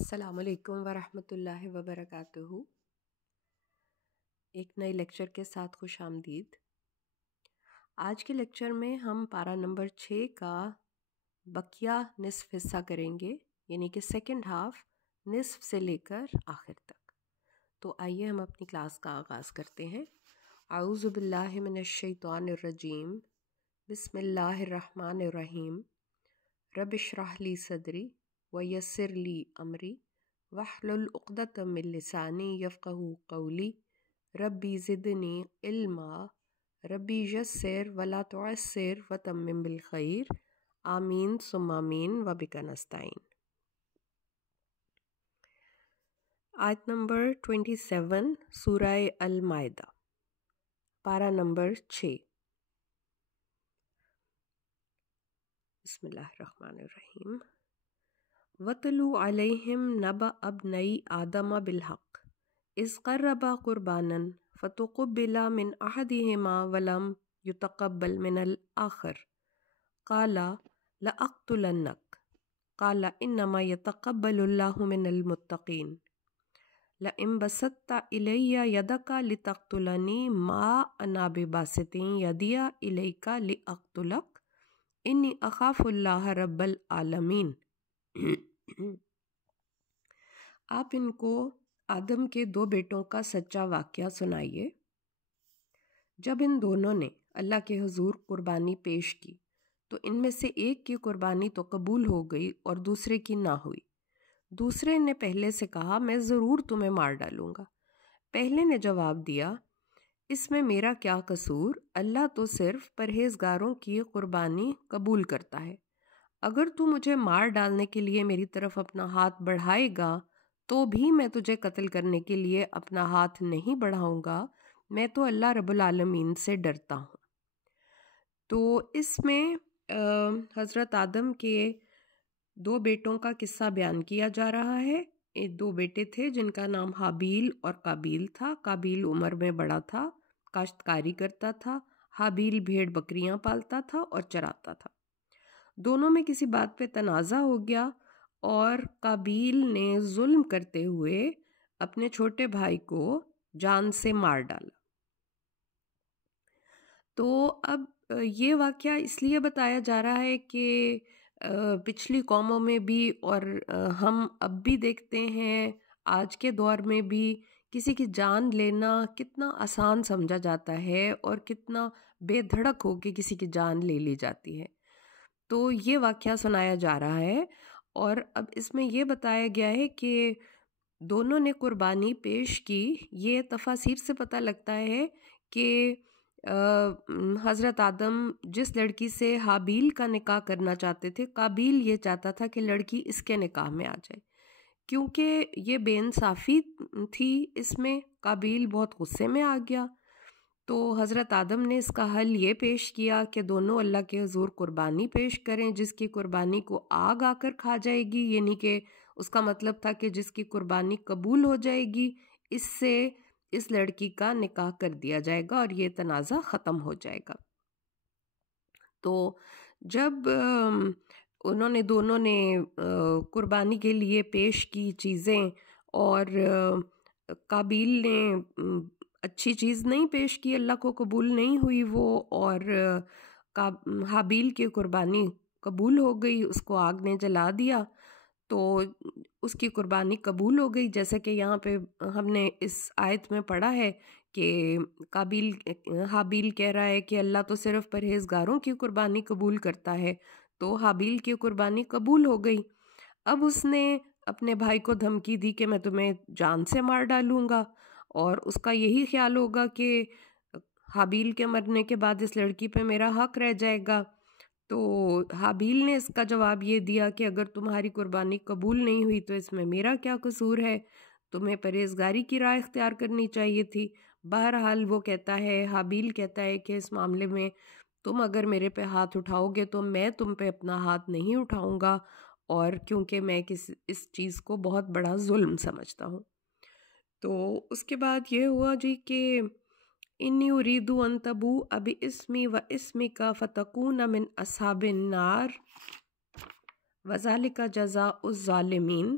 السلام علیکم ورحمۃ اللہ وبرکاتہ۔ ایک نئے لیکچر کے ساتھ خوش آمدید۔ آج کے لیکچر میں ہم پارہ نمبر 6 کا بقیہ نصف حصہ کریں گے، یعنی کہ سیکنڈ ہاف، نصف سے لے کر آخر تک۔ تو آئیے ہم اپنی کلاس کا آغاز کرتے ہیں۔ اعوذ باللہ من الشیطان الرجیم، بسم اللہ الرحمن الرحیم۔ رب اشرح لی صدری ویسر لی امری واحلل عقدۃ من لسانی یفقہوا قولی ربی زدنی علما ربی یسر ولا تعسر وتمم بالخیر آمین ثم آمین وبک نستعین۔ آیت نمبر 27 سورہ المائدہ، پارہ نمبر 6۔ بسم اللہ الرحمن الرحیم۔ وَاتْلُ عَلَيْهِمْ نَبَأَ ابْنَيْ آدَمَ بِالْحَقِّ إِذْ قَرَّبَا قُرْبَانًا فَتُقُبِّلَ مِنْ أَحَدِهِمَا وَلَمْ يُتَقَبَّلْ مِنَ الْآخَرِ قَالَ لَأَقْتُلَنَّكَ قَالَ إِنَّمَا يَتَقَبَّلُ اللَّهُ مِنَ الْمُتَّقِينَ لَئِن بَسَطْتَ إِلَيَّ يَدَكَ لِتَقْتُلَنِي مَا أَنَا بِبَاسِطٍ يَدِيَ إِلَيْكَ لِأَقْتُلَكَ إِنِّي أَخَافُ اللَّهَ رَبَّ الْعَالَمِينَ۔ آپ ان کو آدم کے 2 بیٹوں کا سچا واقعہ سنائیے۔ جب ان دونوں نے اللہ کے حضور قربانی پیش کی تو ان میں سے ایک کی قربانی تو قبول ہو گئی اور دوسرے کی نہ ہوئی۔ دوسرے نے پہلے سے کہا میں ضرور تمہیں مار ڈالوں گا۔ پہلے نے جواب دیا اس میں میرا کیا قصور، اللہ تو صرف پرہیزگاروں کی قربانی قبول کرتا ہے۔ اگر تو مجھے مار ڈالنے کے لیے میری طرف اپنا ہاتھ بڑھائے گا تو بھی میں تجھے قتل کرنے کے لیے اپنا ہاتھ نہیں بڑھاؤں گا، میں تو اللہ رب العالمین سے ڈرتا ہوں۔ تو اس میں حضرت آدم کے 2 بیٹوں کا قصہ بیان کیا جا رہا ہے۔ 2 بیٹے تھے جن کا نام حابیل اور قابیل تھا۔ قابیل عمر میں بڑا تھا، کاشتکاری کرتا تھا۔ حابیل بھیڑ بکریاں پالتا تھا اور چراتا تھا۔ دونوں میں کسی بات پہ تنازع ہو گیا اور قابیل نے ظلم کرتے ہوئے اپنے چھوٹے بھائی کو جان سے مار ڈالا۔ تو اب یہ واقعہ اس لیے بتایا جا رہا ہے کہ پچھلی قوموں میں بھی اور ہم اب بھی دیکھتے ہیں، آج کے دور میں بھی کسی کی جان لینا کتنا آسان سمجھا جاتا ہے اور کتنا بے دھڑک ہو کے کسی کی جان لے لی جاتی ہے۔ تو یہ واقعہ سنایا جا رہا ہے اور اب اس میں یہ بتایا گیا ہے کہ دونوں نے قربانی پیش کی۔ یہ تفاسیر سے پتہ لگتا ہے کہ حضرت آدم جس لڑکی سے حابیل کا نکاح کرنا چاہتے تھے، قابیل یہ چاہتا تھا کہ لڑکی اس کے نکاح میں آ جائے، کیونکہ یہ بے انصافی تھی اس میں۔ قابیل بہت غصے میں آ گیا تو حضرت آدم نے اس کا حل یہ پیش کیا کہ دونوں اللہ کے حضور قربانی پیش کریں، جس کی قربانی کو آگ آ کر کھا جائے گی، یعنی کہ اس کا مطلب تھا کہ جس کی قربانی قبول ہو جائے گی اس سے اس لڑکی کا نکاح کر دیا جائے گا اور یہ تنازع ختم ہو جائے گا۔ تو جب انہوں نے دونوں نے قربانی کے لیے پیش کی چیزیں اور قابیل نے اچھی چیز نہیں پیش کی، اللہ کو قبول نہیں ہوئی وہ، اور حابیل کی قربانی قبول ہو گئی، اس کو آگ نے جلا دیا تو اس کی قربانی قبول ہو گئی۔ جیسا کہ یہاں پہ ہم نے اس آیت میں پڑھا ہے کہ حابیل کہہ رہا ہے کہ اللہ تو صرف پرہیزگاروں کی قربانی قبول کرتا ہے، تو حابیل کی قربانی قبول ہو گئی۔ اب اس نے اپنے بھائی کو دھمکی دی کہ میں تمہیں جان سے مار ڈالوں گا، اور اس کا یہی خیال ہوگا کہ حابیل کے مرنے کے بعد اس لڑکی پہ میرا حق رہ جائے گا۔ تو حابیل نے اس کا جواب یہ دیا کہ اگر تمہاری قربانی قبول نہیں ہوئی تو اس میں میرا کیا قصور ہے، تمہیں پرہیزگاری کی راہ اختیار کرنی چاہیے تھی۔ بہرحال وہ کہتا ہے، حابیل کہتا ہے کہ اس معاملے میں تم اگر میرے پہ ہاتھ اٹھاؤ گے تو میں تم پہ اپنا ہاتھ نہیں اٹھاؤں گا، اور کیونکہ میں اس چیز کو بہت بڑا ظلم سمجھتا ہوں۔ تو اس کے بعد یہ ہوا جی کہ انی اریدو ان تبوء باسمی و اسمک فتکون من اصحاب النار وذلک جزاء الظالمین۔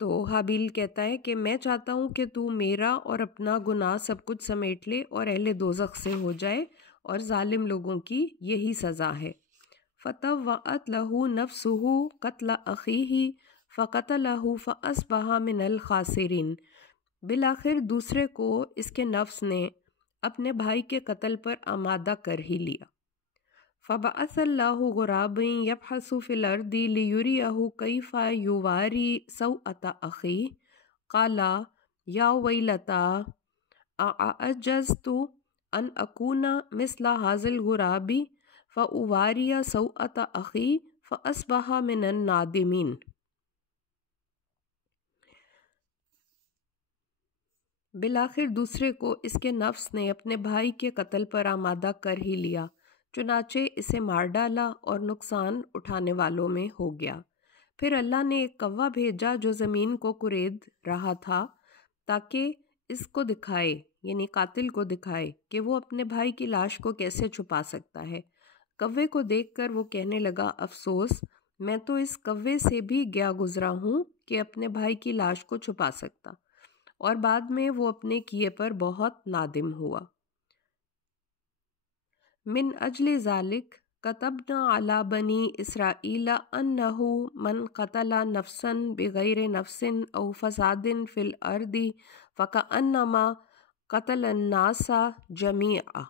تو حابیل کہتا ہے کہ میں چاہتا ہوں کہ تو میرا اور اپنا گناہ سب کچھ سمیٹ لے اور اہل دوزخ سے ہو جائے، اور ظالم لوگوں کی یہی سزا ہے۔ فَطَوَّعَتْ لَهُ نَفْسُهُ قَتْلَ أَخِيهِ فَقَتَلَهُ فَأَصْبَحَ مِنَ الْخَاسِرِينَ۔ بالآخر دوسرے کو اس کے نفس نے اپنے بھائی کے قتل پر آمادہ کر ہی لیا۔ فَبَعَثَ اللَّهُ غُرَابًا يَبْحَثُ فِي الْأَرْضِ لِيُرِيَهُ كَيْفَ يُوَارِي سَوْءَةَ أَخِيهِ قَالَ يَا وَيْلَتَا أَعَجَزْتُ أَنْ أَكُونَ مِثْلَ هَذَا الْغُرَابِ فَأُوَارِيَ سَوْءَةَ أَخِي فَأَصْبَحَ مِنَ النَّادِمِينَ۔ بالآخر دوسرے کو اس کے نفس نے اپنے بھائی کے قتل پر آمادہ کر ہی لیا، چنانچہ اسے مار ڈالا اور نقصان اٹھانے والوں میں ہو گیا۔ پھر اللہ نے ایک کوا بھیجا جو زمین کو کورید رہا تھا تاکہ اس کو دکھائے، یعنی قاتل کو دکھائے کہ وہ اپنے بھائی کی لاش کو کیسے چھپا سکتا ہے۔ کوے کو دیکھ کر وہ کہنے لگا، افسوس، میں تو اس کوے سے بھی گیا گزرا ہوں کہ اپنے بھائی کی لاش کو چھپا سکتا، اور بعد میں وہ اپنے کیے پر بہت نادم ہوا۔ من اجل ذالک کتبنا علی بنی اسرائیل انہ من قتل نفسا بغیر نفس او فساد فی الارض فکأنما قتل الناس جمیعا۔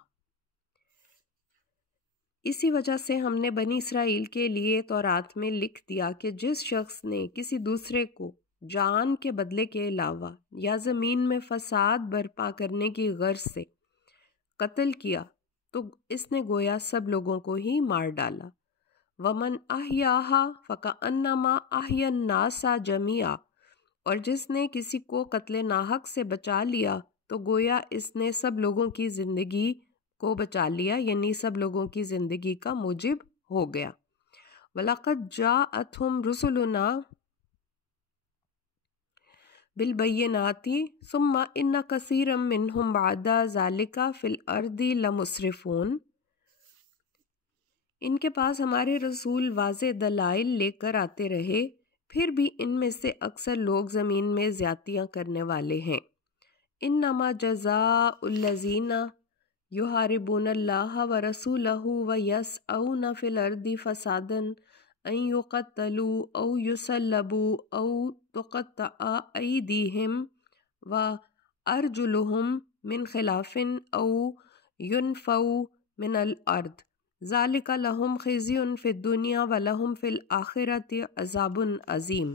اسی وجہ سے ہم نے بنی اسرائیل کے لیے تورات میں لکھ دیا کہ جس شخص نے کسی دوسرے کو جان کے بدلے کے علاوہ یا زمین میں فساد برپا کرنے کی غرض سے قتل کیا تو اس نے گویا سب لوگوں کو ہی مار ڈالا۔ وَمَنْ أَحْيَاهَا فَكَأَنَّمَا أَحْيَا النَّاسَ جَمِيعًا، اور جس نے کسی کو قتل ناحق سے بچا لیا تو گویا اس نے سب لوگوں کی زندگی کو بچا لیا، یعنی سب لوگوں کی زندگی کا موجب ہو گیا۔ وَلَقَدْ جَاءَتْهُمْ رُسُلُنَا بِالْبَيِّنَاتِ ثُمَّ إِنَّ كَثِيرًا مِّنْهُمْ بَعْدَ ذَلِكَ فِي الْأَرْضِ لَمُسْرِفُونَ۔ ان کے پاس ہمارے رسول واضح دلائل لے کر آتے رہے، پھر بھی ان میں سے اکثر لوگ زمین میں زیادتیاں کرنے والے ہیں۔ انما جزاء الذین یحاربون اللہ ورسولہ ویسعون فی الارض فسادا ان یقتلوا او یصلبوا او تقطع ایدیہم وارجلہم من خلاف او ینفوا من الارض ذالک لہم خزی فی الدنیا ولہم فی الآخرۃ عذاب عظیم۔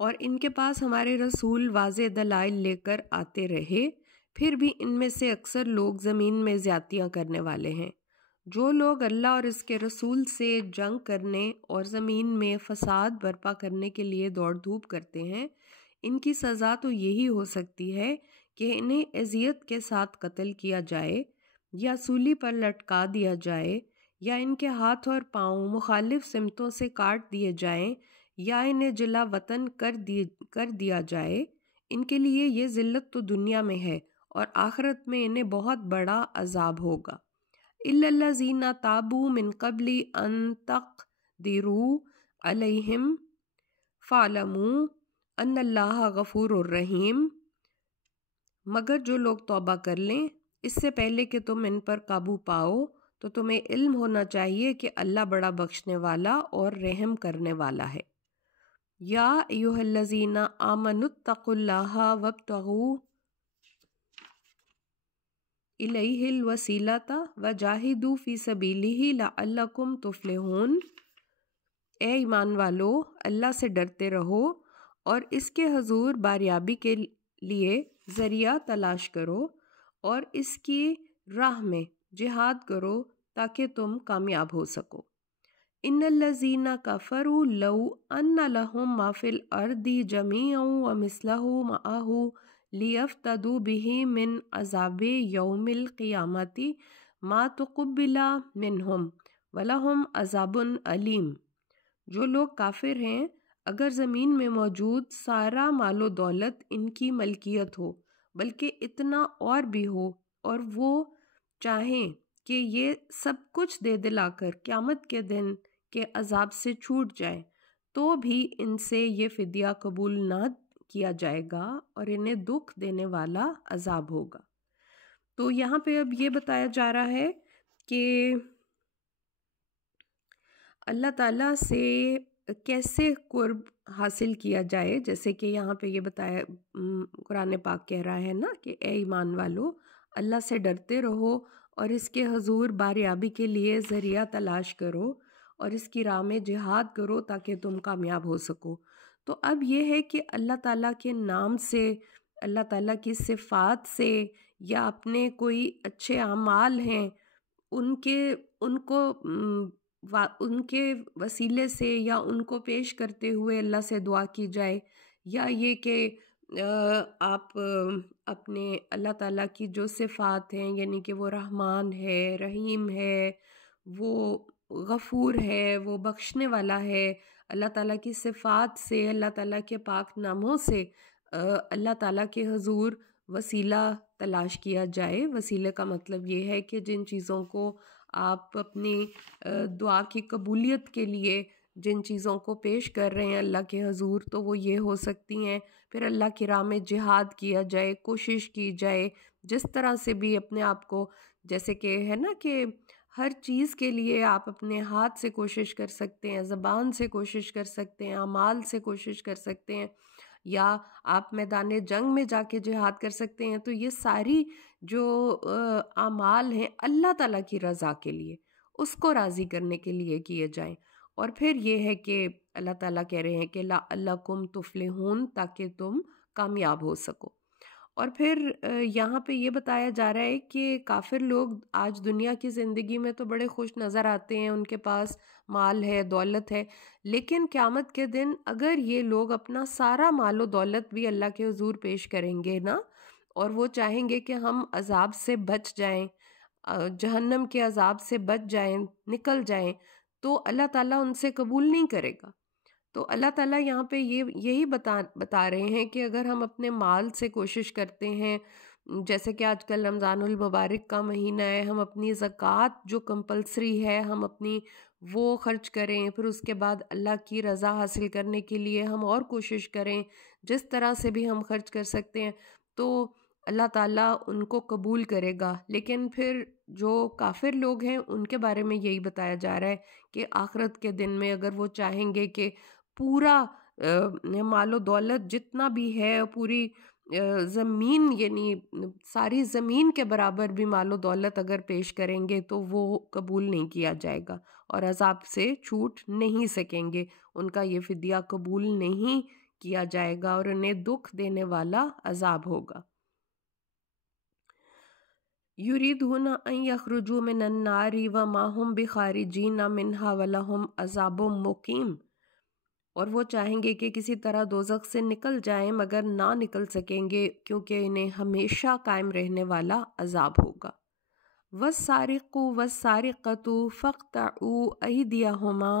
اور ان کے پاس ہمارے رسول واضح دلائل لے کر آتے رہے، پھر بھی ان میں سے اکثر لوگ زمین میں زیادتیاں کرنے والے ہیں۔ جو لوگ اللہ اور اس کے رسول سے جنگ کرنے اور زمین میں فساد برپا کرنے کے لیے دوڑ دھوپ کرتے ہیں، ان کی سزا تو یہی ہو سکتی ہے کہ انہیں اذیت کے ساتھ قتل کیا جائے، یا سولی پر لٹکا دیا جائے، یا ان کے ہاتھ اور پاؤں مخالف سمتوں سے کاٹ دیے جائیں، یا انہیں جلا وطن کر دیا جائے۔ ان کے لیے یہ ذلت تو دنیا میں ہے، اور آخرت میں انہیں بہت بڑا عذاب ہوگا۔ الا الذین تابوا من قبل ان تقدروا علیہم فاعلموا ان اللہ غفور الرحیم، مگر جو لوگ توبہ کر لیں اس سے پہلے کہ تم ان پر قابو پاؤ، تو تمہیں علم ہونا چاہیے کہ اللہ بڑا بخشنے والا اور رحم کرنے والا ہے۔ یا ایھا الذین آمنوا اتقوا اللہ وابتغوا الیہ الوسیلۃ وجاہدوا فی سبیلہ لعلکم تفلحون۔ اے ایمان والو، اللہ سے ڈرتے رہو اور اس کے حضور باریابی کے لیے ذریعہ تلاش کرو، اور اس کی راہ میں جہاد کرو تاکہ تم کامیاب ہو سکو۔ ان الذین کفروا لو ان لہم ما فی الارض جمیعا ومثلہ معہ لیفتدوا بہ من عذاب یوم القیامۃ ما تقبل منہم ولہم عذاب علیم۔ جو لوگ کافر ہیں، اگر زمین میں موجود سارا مال و دولت ان کی ملکیت ہو، بلکہ اتنا اور بھی ہو، اور وہ چاہیں کہ یہ سب کچھ دے دلا کر قیامت کے دن کے عذاب سے چھوٹ جائیں تو بھی ان سے یہ فدیہ قبول نہ کیا جائے گا اور انہیں دکھ دینے والا عذاب ہوگا۔ تو یہاں پہ اب یہ بتایا جا رہا ہے کہ اللہ تعالیٰ سے کیسے قرب حاصل کیا جائے، جیسے کہ یہاں پہ یہ بتایا قرآن پاک کہہ رہا ہے نا کہ اے ایمان والو اللہ سے ڈرتے رہو اور اس کے حضور باریابی کے لیے ذریعہ تلاش کرو اور اس کی راہ میں جہاد کرو تاکہ تم کامیاب ہو سکو۔ تو اب یہ ہے کہ اللہ تعالیٰ کے نام سے، اللہ تعالیٰ کی صفات سے یا اپنے کوئی اچھے اعمال ہیں ان کے وسیلے سے یا ان کو پیش کرتے ہوئے اللہ سے دعا کی جائے، یا یہ کہ آپ اپنے اللہ تعالیٰ کی جو صفات ہیں یعنی کہ وہ رحمان ہے، رحیم ہے، وہ غفور ہے، وہ بخشنے والا ہے، اللہ تعالیٰ کی صفات سے، اللہ تعالیٰ کے پاک ناموں سے اللہ تعالیٰ کے حضور وسیلہ تلاش کیا جائے۔ وسیلے کا مطلب یہ ہے کہ جن چیزوں کو آپ اپنی دعا کی قبولیت کے لیے جن چیزوں کو پیش کر رہے ہیں اللہ کے حضور، تو وہ یہ ہو سکتی ہیں، پھر اللہ کی راہ میں جہاد کیا جائے، کوشش کی جائے، جس طرح سے بھی اپنے آپ کو، جیسے کہ ہے نا کہ ہر چیز کے لیے آپ اپنے ہاتھ سے کوشش کر سکتے ہیں، زبان سے کوشش کر سکتے ہیں، اعمال سے کوشش کر سکتے ہیں، یا آپ میدان جنگ میں جا کے جہاد کر سکتے ہیں۔ تو یہ ساری جو اعمال ہیں اللہ تعالیٰ کی رضا کے لیے، اس کو راضی کرنے کے لیے کیے جائیں۔ اور پھر یہ ہے کہ اللہ تعالیٰ کہہ رہے ہیں کہ لعلکم تفلحون، تاکہ تم کامیاب ہو سکو۔ اور پھر یہاں پہ یہ بتایا جا رہا ہے کہ کافر لوگ آج دنیا کی زندگی میں تو بڑے خوش نظر آتے ہیں، ان کے پاس مال ہے، دولت ہے، لیکن قیامت کے دن اگر یہ لوگ اپنا سارا مال و دولت بھی اللہ کے حضور پیش کریں گے نا، اور وہ چاہیں گے کہ ہم عذاب سے بچ جائیں، جہنم کے عذاب سے بچ جائیں، نکل جائیں، تو اللہ تعالیٰ ان سے قبول نہیں کرے گا۔ تو اللہ تعالیٰ یہاں پہ یہی بتا رہے ہیں کہ اگر ہم اپنے مال سے کوشش کرتے ہیں، جیسے کہ آج کل رمضان المبارک کا مہینہ ہے، ہم اپنی زکوٰۃ جو کمپلسری ہے ہم اپنی وہ خرچ کریں، پھر اس کے بعد اللہ کی رضا حاصل کرنے کے لیے ہم اور کوشش کریں، جس طرح سے بھی ہم خرچ کر سکتے ہیں، تو اللہ تعالیٰ ان کو قبول کرے گا۔ لیکن پھر جو کافر لوگ ہیں ان کے بارے میں یہی بتایا جا رہا ہے کہ آخرت کے دن میں اگر وہ چاہیں گے کہ پورا مال و دولت جتنا بھی ہے، پوری زمین یعنی ساری زمین کے برابر بھی مال و دولت اگر پیش کریں گے تو وہ قبول نہیں کیا جائے گا اور عذاب سے چھوٹ نہیں سکیں گے، ان کا یہ فدیہ قبول نہیں کیا جائے گا اور انہیں دکھ دینے والا عذاب ہوگا۔ یریدون ان یخرجوا من النار وما هم بخارجین منها ولہم عذاب مقیم، اور وہ چاہیں گے کہ کسی طرح دوزخ سے نکل جائیں مگر نہ نکل سکیں گے کیونکہ انہیں ہمیشہ قائم رہنے والا عذاب ہوگا۔ والسارق والسارقۃ فاقطعوا ایدیہما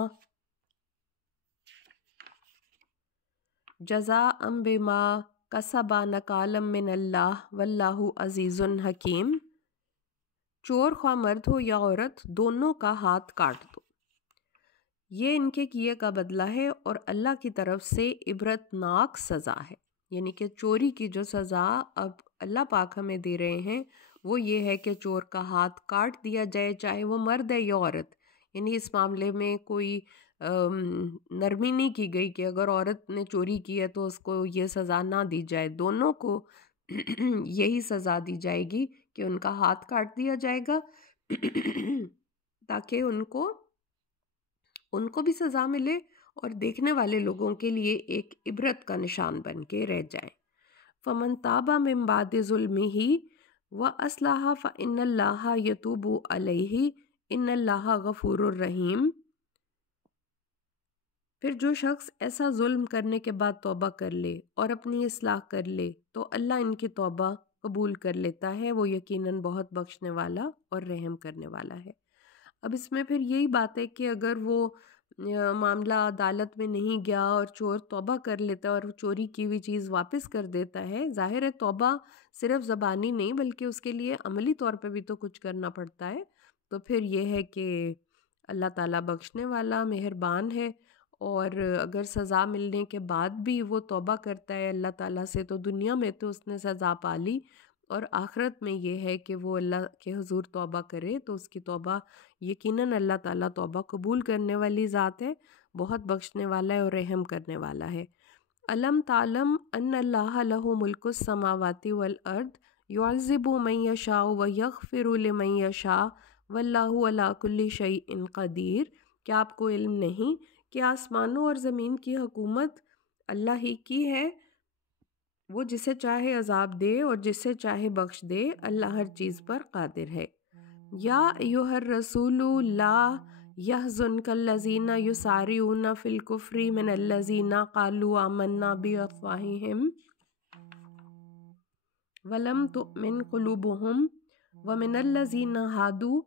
جزاء بما کسبا نکالا من اللہ واللہ عزیز حکیم۔ چور خواہ مرد ہو یا عورت، دونوں کا ہاتھ کاٹ دو، یہ ان کے کیے کا بدلہ ہے اور اللہ کی طرف سے عبرت ناک سزا ہے۔ یعنی کہ چوری کی جو سزا اب اللہ پاک ہمیں دے رہے ہیں وہ یہ ہے کہ چور کا ہاتھ کاٹ دیا جائے، چاہے وہ مرد ہے یا عورت۔ یعنی اس معاملے میں کوئی نرمی نہیں کی گئی کہ اگر عورت نے چوری کی ہے تو اس کو یہ سزا نہ دی جائے، دونوں کو یہی سزا دی جائے گی کہ ان کا ہاتھ کاٹ دیا جائے گا تاکہ ان کو بھی سزا ملے اور دیکھنے والے لوگوں کے لیے ایک عبرت کا نشان بن کے رہ جائے۔ فمن تاب من بعد ظلمہ واصلح فان اللہ یتوب علیہ ان اللہ غفور الرحیم۔ پھر جو شخص ایسا ظلم کرنے کے بعد توبہ کر لے اور اپنی اصلاح کر لے تو اللہ ان کی توبہ قبول کر لیتا ہے، وہ یقیناً بہت بخشنے والا اور رحم کرنے والا ہے۔ اب اس میں پھر یہی بات ہے کہ اگر وہ معاملہ عدالت میں نہیں گیا اور چور توبہ کر لیتا ہے اور چوری کی ہوئی چیز واپس کر دیتا ہے، ظاہر ہے توبہ صرف زبانی نہیں بلکہ اس کے لیے عملی طور پہ بھی تو کچھ کرنا پڑتا ہے، تو پھر یہ ہے کہ اللہ تعالیٰ بخشنے والا مہربان ہے، اور اگر سزا ملنے کے بعد بھی وہ توبہ کرتا ہے اللہ تعالیٰ سے تو دنیا میں تو اس نے سزا پا لی، اور آخرت میں یہ ہے کہ وہ اللہ کے حضور توبہ کرے تو اس کی توبہ یقیناً اللہ تعالیٰ توبہ قبول کرنے والی ذات ہے، بہت بخشنے والا ہے اور رحم کرنے والا ہے۔ الم تعلم ان اللہ لہ ملک السماوات والارض یعذب من یشاء ویغفر لمن یشاء واللہ علی کل شیء قدیر۔ کیا آپ کو علم نہیں کہ آسمانوں اور زمین کی حکومت اللہ ہی کی ہے؟ وہ جسے چاہے عذاب دے اور جسے چاہے بخش دے، اللہ ہر چیز پر قادر ہے۔ یا ایھا الرسول لا يحزنك الذين يسارعون في الكفر من الذين قالوا آمنا بأفواههم ولم تؤمن قلوبهم ومن الذين هادوا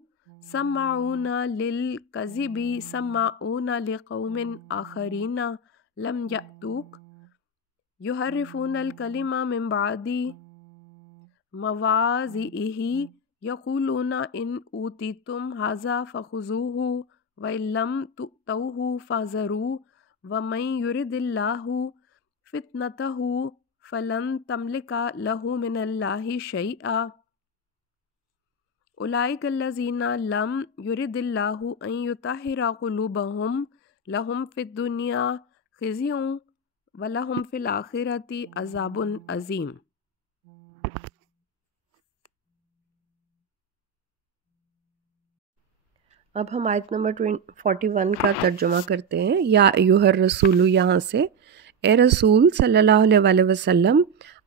سماعون للكذب سماعون لقوم آخرين لم يأتوك يحرفون الكلم من بعد مواضعه یقولون ان اوتیتم ھذا فخذوہ وان لم تؤتوہ فاحذروا ومن یرد اللہ فتنتہ فلن تملک لہ من اللہ شیئا اولئک الذین لم یرد اللہ ان یطہر قلوبہم لہم فی الدنیا خزی ولہم فی الآخرۃ عذاب عظیم۔ اب ہم آیت نمبر 41 کا ترجمہ کرتے ہیں۔ یا ایھا الرسول، یہاں سے اے رسول صلی اللہ علیہ وسلم،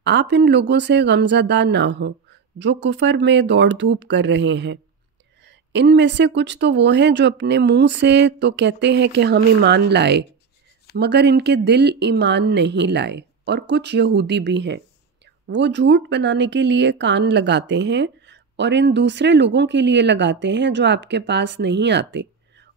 آپ ان لوگوں سے غمزدہ نہ ہوں جو کفر میں دوڑ دھوپ کر رہے ہیں۔ ان میں سے کچھ تو وہ ہیں جو اپنے منہ سے تو کہتے ہیں کہ ہم ایمان لائے، مگر ان کے دل ایمان نہیں لائے، اور کچھ یہودی بھی ہیں۔ وہ جھوٹ بنانے کے لیے کان لگاتے ہیں اور ان دوسرے لوگوں کے لیے لگاتے ہیں جو آپ کے پاس نہیں آتے،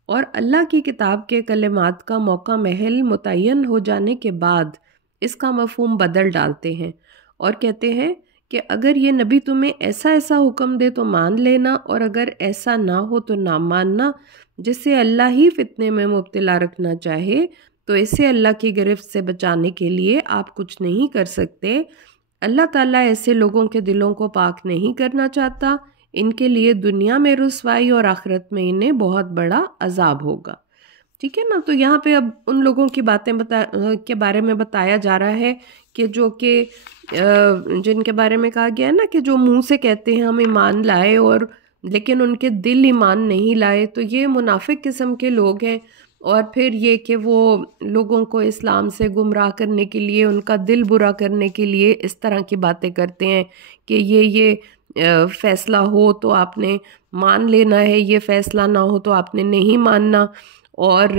اور اللہ کی کتاب کے کلمات کا موقع محل متعین ہو جانے کے بعد اس کا مفہوم بدل ڈالتے ہیں اور کہتے ہیں کہ اگر یہ نبی تمہیں ایسا ایسا حکم دے تو مان لینا، اور اگر ایسا نہ ہو تو نہ ماننا۔ جس سے اللہ ہی فتنے میں مبتلا رکھنا چاہے تو اسے اللہ کی گرفت سے بچانے کے لیے آپ کچھ نہیں کر سکتے۔ اللہ تعالیٰ ایسے لوگوں کے دلوں کو پاک نہیں کرنا چاہتا، ان کے لیے دنیا میں رسوائی اور آخرت میں انہیں بہت بڑا عذاب ہوگا۔ ٹھیک ہے نا، تو یہاں پہ اب ان لوگوں کی باتیں کے بارے میں بتایا جا رہا ہے کہ جو کہ جن کے بارے میں کہا گیا ہے نا کہ جو منہ سے کہتے ہیں ہم ایمان لائے اور لیکن ان کے دل ایمان نہیں لائے، تو یہ منافق قسم کے لوگ ہیں۔ اور پھر یہ کہ وہ لوگوں کو اسلام سے گمراہ کرنے کے لیے، ان کا دل برا کرنے کے لیے اس طرح کی باتیں کرتے ہیں کہ یہ فیصلہ ہو تو آپ نے مان لینا ہے، یہ فیصلہ نہ ہو تو آپ نے نہیں ماننا، اور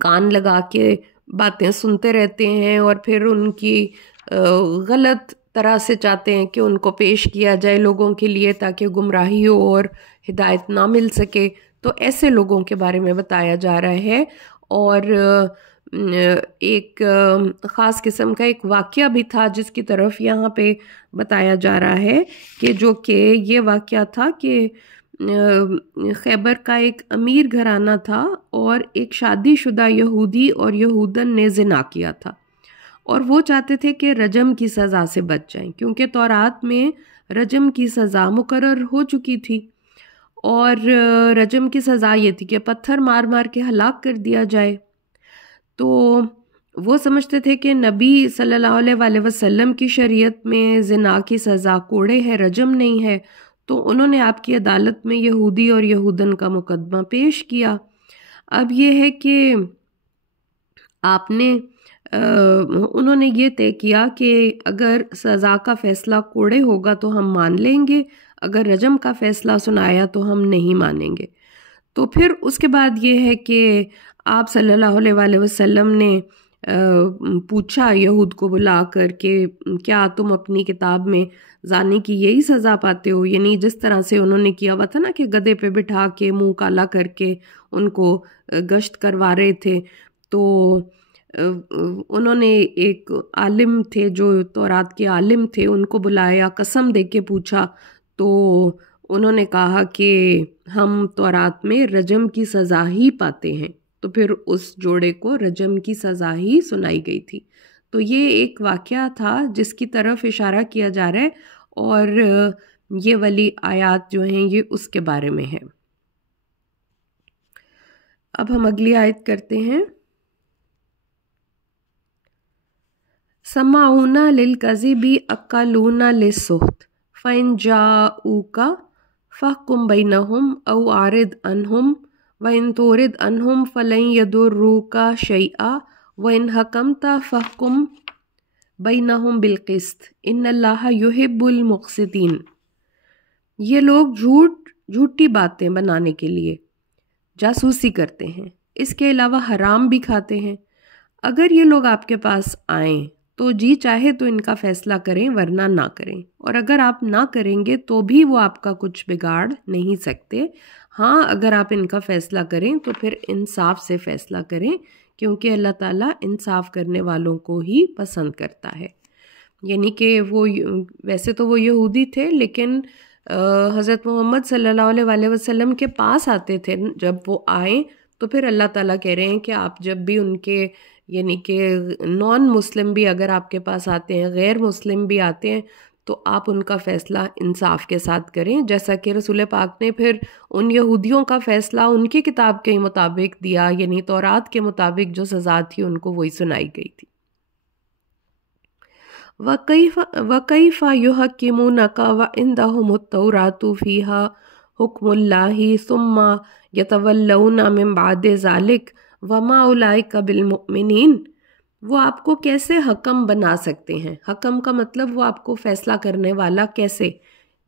کان لگا کے باتیں سنتے رہتے ہیں، اور پھر ان کی غلط طرح سے چاہتے ہیں کہ ان کو پیش کیا جائے لوگوں کے لیے تاکہ گمراہی ہو اور ہدایت نہ مل سکے۔ تو ایسے لوگوں کے بارے میں بتایا جا رہا ہے، اور ایک خاص قسم کا ایک واقعہ بھی تھا جس کی طرف یہاں پہ بتایا جا رہا ہے کہ جو کہ یہ واقعہ تھا کہ خیبر کا ایک امیر گھرانہ تھا اور ایک شادی شدہ یہودی اور یہودن نے زنا کیا تھا، اور وہ چاہتے تھے کہ رجم کی سزا سے بچ جائیں کیونکہ تورات میں رجم کی سزا مقرر ہو چکی تھی، اور رجم کی سزا یہ تھی کہ پتھر مار مار کے ہلاک کر دیا جائے۔ تو وہ سمجھتے تھے کہ نبی صلی اللہ علیہ وسلم کی شریعت میں زنا کی سزا کوڑے ہے، رجم نہیں ہے، تو انہوں نے آپ کی عدالت میں یہودی اور یہودن کا مقدمہ پیش کیا۔ اب یہ ہے کہ آپ نے انہوں نے یہ طے کیا کہ اگر سزا کا فیصلہ کوڑے ہوگا تو ہم مان لیں گے، اگر رجم کا فیصلہ سنایا تو ہم نہیں مانیں گے۔ تو پھر اس کے بعد یہ ہے کہ آپ صلی اللہ علیہ وسلم نے پوچھا یہود کو بلا کر کہ کیا تم اپنی کتاب میں زانی کی یہی سزا پاتے ہو؟ یعنی جس طرح سے انہوں نے کیا ہوا تھا نا کہ گدھے پہ بٹھا کے منہ کالا کر کے ان کو گشت کروا رہے تھے، تو انہوں نے ایک عالم تھے جو تورات کے عالم تھے ان کو بلایا، قسم دے کے پوچھا، تو انہوں نے کہا کہ ہم تورات میں رجم کی سزا ہی پاتے ہیں، تو پھر اس جوڑے کو رجم کی سزا ہی سنائی گئی تھی۔ تو یہ ایک واقعہ تھا جس کی طرف اشارہ کیا جا رہا ہے، اور یہ والی آیات جو ہیں یہ اس کے بارے میں ہے۔ اب ہم اگلی آیت کرتے ہیں۔ سماعون للکذب اکلون للسحت فإن جاءوک فاحکم بینہم او اعرض عنہم وإن تعرض عنہم فلن یضروک شیئا وإن حکمت فاحکم بینہم بالقسط ان اللہ یحب المقسطین۔ یہ لوگ جھوٹی باتیں بنانے کے لیے جاسوسی کرتے ہیں، اس کے علاوہ حرام بھی کھاتے ہیں۔ اگر یہ لوگ آپ کے پاس آئیں تو جی چاہے تو ان کا فیصلہ کریں ورنہ نہ کریں، اور اگر آپ نہ کریں گے تو بھی وہ آپ کا کچھ بگاڑ نہیں سکتے۔ ہاں اگر آپ ان کا فیصلہ کریں تو پھر انصاف سے فیصلہ کریں، کیونکہ اللہ تعالیٰ انصاف کرنے والوں کو ہی پسند کرتا ہے۔ یعنی کہ وہ ویسے تو وہ یہودی تھے، لیکن حضرت محمد صلی اللہ علیہ وسلم کے پاس آتے تھے۔ جب وہ آئیں تو پھر اللہ تعالیٰ کہہ رہے ہیں کہ آپ جب بھی ان کے یعنی کہ نان مسلم بھی اگر آپ کے پاس آتے ہیں، غیر مسلم بھی آتے ہیں، تو آپ ان کا فیصلہ انصاف کے ساتھ کریں، جیسا کہ رسول پاک نے پھر ان یہودیوں کا فیصلہ ان کی کتاب کے مطابق دیا، یعنی تورات کے مطابق جو سزا تھی ان کو وہی سنائی گئی تھی۔ وَكَيْفَ يُحَكِّمُونَكَ وَعِندَهُمُ التَّوْرَاةُ فِيهَا حُكْمُ اللَّهِ ثُمَّ يَتَوَلَّوْنَ مِن بَعْدِ ذَلِكَ وَمَا أُولَئِكَ بِالْمُؤْمِنِينَ۔ وہ آپ کو کیسے حکم بنا سکتے ہیں؟ حکم کا مطلب وہ آپ کو فیصلہ کرنے والا کیسے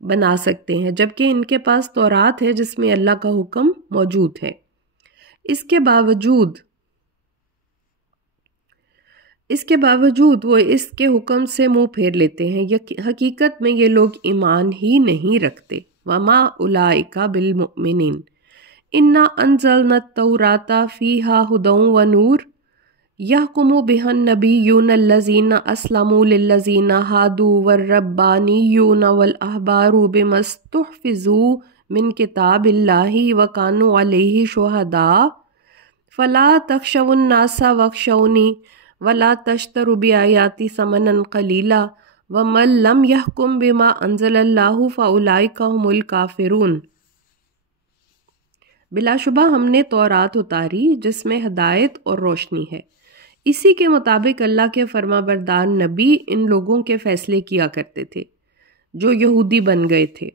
بنا سکتے ہیں، جبکہ ان کے پاس تورات ہے جس میں اللہ کا حکم موجود ہے۔ اس کے باوجود وہ اس کے حکم سے منہ پھیر لیتے ہیں، حقیقت میں یہ لوگ ایمان ہی نہیں رکھتے۔ وما اولئک بالمؤمنین انا انزلنا التوراۃ فیہا ھدی ونور یحکم بہا النبیون الذین اسلموا للذین ھادوا والربانیون والاحبار بما استحفظوا من کتاب اللہ وکانوا علیہ شہداء فلا تخشوا الناس واخشونی ولا تشتروا بآیاتی ثمنا قلیلا ومن لم یحکم بما انزل اللہ فاولئک ھم الکافرون۔ بلا شبہ ہم نے تورات اتاری جس میں ہدایت اور روشنی ہے، اسی کے مطابق اللہ کے فرما بردار نبی ان لوگوں کے فیصلے کیا کرتے تھے جو یہودی بن گئے تھے،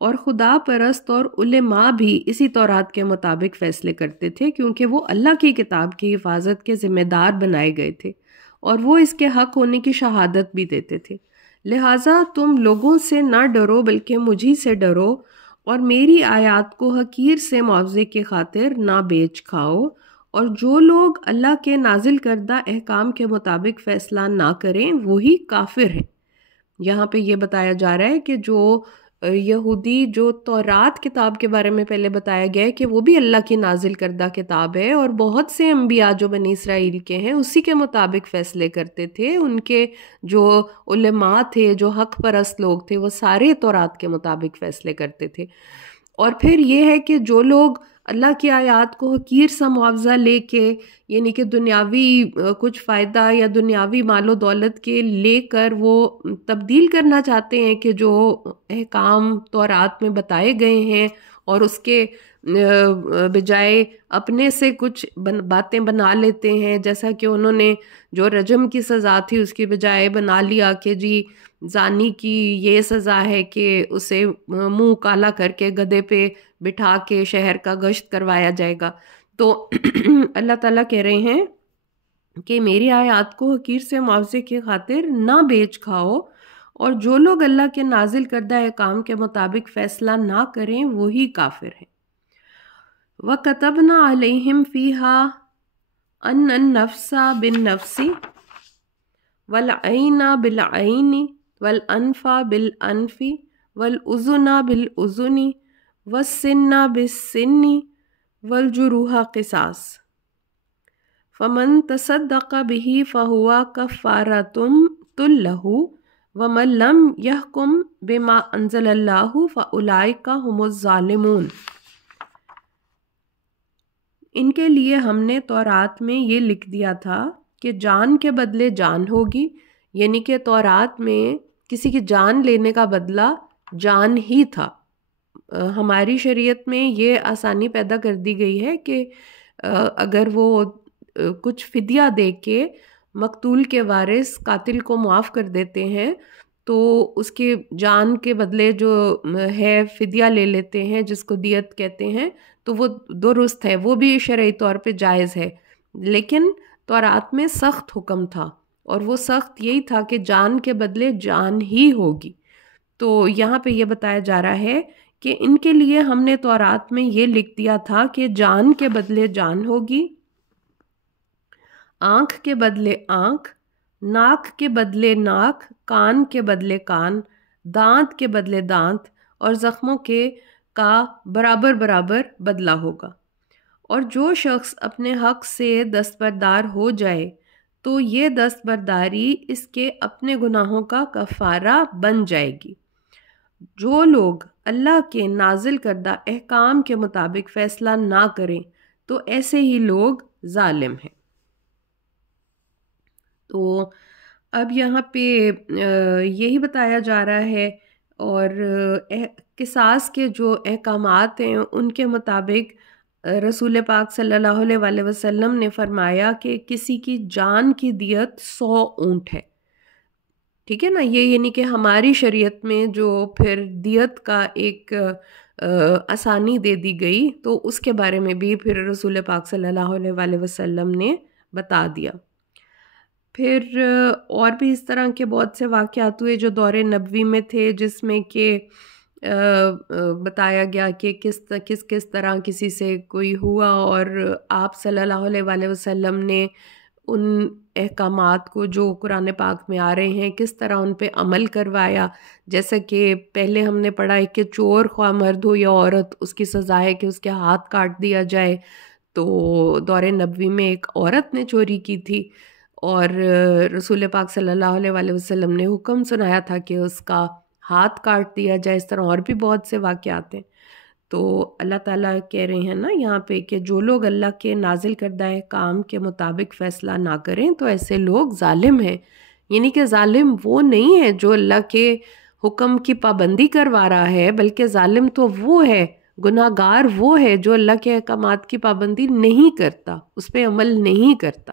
اور خدا پرست اور علماء بھی اسی تورات کے مطابق فیصلے کرتے تھے، کیونکہ وہ اللہ کی کتاب کی حفاظت کے ذمہ دار بنائے گئے تھے اور وہ اس کے حق ہونے کی شہادت بھی دیتے تھے۔ لہٰذا تم لوگوں سے نہ ڈرو بلکہ مجھی سے ڈرو، اور میری آیات کو حقیر سے معاوضے کی خاطر نہ بیچ کھاؤ، اور جو لوگ اللہ کے نازل کردہ احکام کے مطابق فیصلہ نہ کریں وہی کافر ہیں۔ یہاں پہ یہ بتایا جا رہا ہے کہ جو یہودی جو تورات کتاب کے بارے میں پہلے بتایا گیا ہے کہ وہ بھی اللہ کی نازل کردہ کتاب ہے، اور بہت سے انبیاء جو بنی اسرائیل کے ہیں اسی کے مطابق فیصلے کرتے تھے۔ ان کے جو علماء تھے، جو حق پرست لوگ تھے، وہ سارے تورات کے مطابق فیصلے کرتے تھے۔ اور پھر یہ ہے کہ جو لوگ اللہ کی آیات کو حقیر سا معاوضہ لے کے یعنی کہ دنیاوی کچھ فائدہ یا دنیاوی مال و دولت کے لے کر وہ تبدیل کرنا چاہتے ہیں کہ جو احکام تورات میں بتائے گئے ہیں، اور اس کے بجائے اپنے سے کچھ باتیں بنا لیتے ہیں، جیسا کہ انہوں نے جو رجم کی سزا تھی اس کی بجائے بنا لیا کہ جی زانی کی یہ سزا ہے کہ اسے منہ کالا کر کے گدھے پہ بٹھا کے شہر کا گشت کروایا جائے گا۔ تو اللہ تعالیٰ کہہ رہے ہیں کہ میری آیات کو حقیر سے معاوضے کی خاطر نہ بیچ کھاؤ، اور جو لوگ اللہ کے نازل کردہ احکام کے مطابق فیصلہ نہ کریں وہی کافر ہیں۔ وَكَتَبْنَا عَلَيْهِمْ فِيهَا أَنَّ النَّفْسَ بِالنَّفْسِ وَالْعَيْنَ بِالْعَيْنِ وَالْأَنْفَ بِالْأَنْفِ وَالْأُذُنَ بِالْأُذُنِ وَالسِّنَّ بِالسِّنِّ وَالْجُرُوحَ قِصَاص فَمَن تَصَدَّقَ بِهِ فَهُوَ كَفَّارَةٌ لَهُ وَمَن لَّمْ يَحْكُم بِمَا أَنزَلَ اللَّهُ فَأُولَٰئِکَ هُمُ الظَّالِمُونَ۔ ان کے لیے ہم نے تورات میں یہ لکھ دیا تھا کہ جان کے بدلے جان ہوگی، یعنی کہ تورات میں کسی کی جان لینے کا بدلہ جان ہی تھا۔ ہماری شریعت میں یہ آسانی پیدا کر دی گئی ہے کہ اگر وہ کچھ فدیہ دے کے مقتول کے وارث قاتل کو معاف کر دیتے ہیں تو اس کے جان کے بدلے جو ہے فدیہ لے لیتے ہیں، جس کو دیت کہتے ہیں، تو وہ درست ہے، وہ بھی شرعی طور پہ جائز ہے۔ لیکن تورات میں سخت حکم تھا، اور وہ سخت یہی تھا کہ جان کے بدلے جان ہی ہوگی۔ تو یہاں پہ یہ بتایا جا رہا ہے کہ ان کے لیے ہم نے تورات میں یہ لکھ دیا تھا کہ جان کے بدلے جان ہوگی، آنکھ کے بدلے آنکھ، ناک کے بدلے ناک، کان کے بدلے کان، دانت کے بدلے دانت، اور زخموں کے کا برابر برابر بدلہ ہوگا۔ اور جو شخص اپنے حق سے دستبردار ہو جائے تو یہ دستبرداری اس کے اپنے گناہوں کا کفارہ بن جائے گی۔ جو لوگ اللہ کے نازل کردہ احکام کے مطابق فیصلہ نہ کریں تو ایسے ہی لوگ ظالم ہیں۔ تو اب یہاں پہ یہی بتایا جا رہا ہے، اور قصاص کے جو احکامات ہیں ان کے مطابق رسول پاک صلی اللہ علیہ وسلم نے فرمایا کہ کسی کی جان کی دیت 100 اونٹ ہے، ٹھیک ہے نا۔ یہ یعنی کہ ہماری شریعت میں جو پھر دیت کا ایک آسانی دے دی گئی، تو اس کے بارے میں بھی پھر رسول پاک صلی اللہ علیہ وسلم نے بتا دیا۔ پھر اور بھی اس طرح کے بہت سے واقعات ہوئے جو دور نبوی میں تھے، جس میں کہ بتایا گیا کہ کس طرح کسی سے کوئی ہوا، اور آپ صلی اللہ علیہ وسلم نے ان احکامات کو جو قرآن پاک میں آ رہے ہیں کس طرح ان پہ عمل کروایا۔ جیسا کہ پہلے ہم نے پڑھا ہے کہ چور خواہ مرد ہو یا عورت، اس کی سزا ہے کہ اس کے ہاتھ کاٹ دیا جائے۔ تو دور نبوی میں ایک عورت نے چوری کی تھی، اور رسول پاک صلی اللہ علیہ وسلم نے حکم سنایا تھا کہ اس کا ہاتھ کاٹ دیا جائے۔ اس طرح اور بھی بہت سے واقعات ہیں۔ تو اللہ تعالیٰ کہہ رہے ہیں نا یہاں پہ کہ جو لوگ اللہ کے نازل کردہ کام کے مطابق فیصلہ نہ کریں تو ایسے لوگ ظالم ہیں۔ یعنی کہ ظالم وہ نہیں ہے جو اللہ کے حکم کی پابندی کروا رہا ہے، بلکہ ظالم تو وہ ہے، گناہ گار وہ ہے جو اللہ کے احکامات کی پابندی نہیں کرتا، اس پہ عمل نہیں کرتا،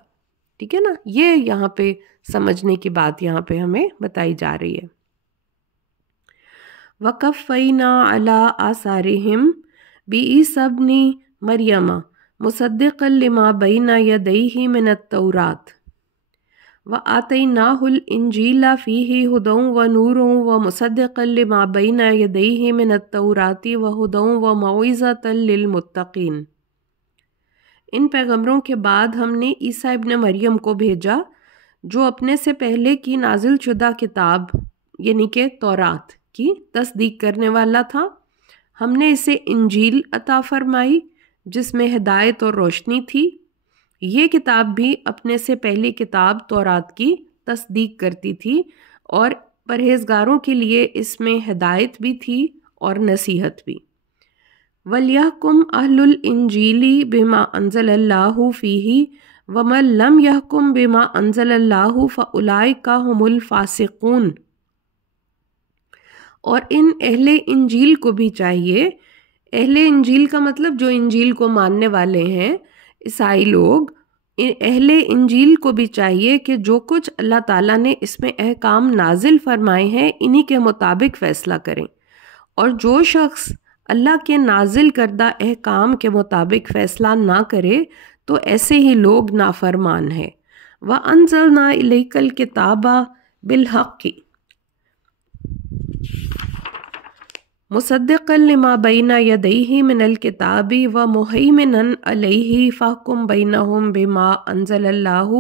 ٹھیک ہے نا۔ یہ یہاں پہ سمجھنے کی بات یہاں پہ ہمیں بتائی جا رہی ہے۔ وَقَفَّيْنَا عَلَىٰ آثَارِهِمْ بِعِیسَىٰ ابْنِ مَرْیَمَ مُصَدِّقًا لِمَا بَیْنَ یَدَیْہِ مِنَ التَّوْرَاةِ وَآتَیْنَاهُ الْإِنْجِیلَ فِیہِ ھُدًى وَنُورٌ وَمُصَدِّقًا لِمَا بَیْنَ یَدَیْہِ مِنَ التَّوْرَاةِ وَھُدًى وَمَوْعِظَةً لِلْمُتَّقِینَ۔ ان پیغمبروں کے بعد ہم نے عیسیٰ ابن مریم کو بھیجا جو اپنے سے پہلے کی نازل شدہ کتاب یعنی کہ تورات کی تصدیق کرنے والا تھا۔ ہم نے اسے انجیل عطا فرمائی جس میں ہدایت اور روشنی تھی۔ یہ کتاب بھی اپنے سے پہلی کتاب تورات کی تصدیق کرتی تھی، اور پرہیزگاروں کے لیے اس میں ہدایت بھی تھی اور نصیحت بھی۔ وَلْيَحْكُمْ أَهْلُ الْإِنْجِيلِ بِمَا أَنزَلَ اللَّهُ فِيهِ وَمَن لَّمْ يَحْكُم بِمَا أَنزَلَ اللَّهُ فَأُولَٰئِکَ هُمُ الْفَاسِقُونَ۔ اور ان اہل انجیل کو بھی چاہیے، اہل انجیل کا مطلب جو انجیل کو ماننے والے ہیں عیسائی لوگ، اہل انجیل کو بھی چاہیے کہ جو کچھ اللہ تعالیٰ نے اس میں احکام نازل فرمائے ہیں انہی کے مطابق فیصلہ کریں، اور جو شخص اللہ کے نازل کردہ احکام کے مطابق فیصلہ نہ کرے تو ایسے ہی لوگ نافرمان ہیں۔ وَأَنزَلْنَا إِلَيْكَ الْكِتَابَ بِالْحَقِّ مُصَدِّقًا لِمَا بَیْنَ یَدَیْہِ مِنَ الْکِتَابِ وَمُہَیْمِنًا عَلَیْہِ فَاحْکُم بَیْنَہُم بِمَا أَنزَلَ اللَّهُ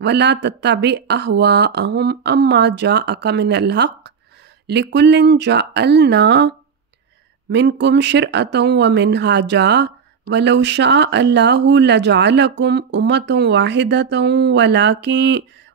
وَلَا تَتَّبِعْ أَہْوَاءَہُمْ عَمَّا جَاءَکَ مِنَ الْحَقِّ لِکُلٍّ جَعَلْنَا مِنکُم شِرْعَةً وَمِنْہاجًا وَلَوْ شَاءَ اللَّهُ لَجَعَلَکُمْ أُمَّةً وَاحِدَةً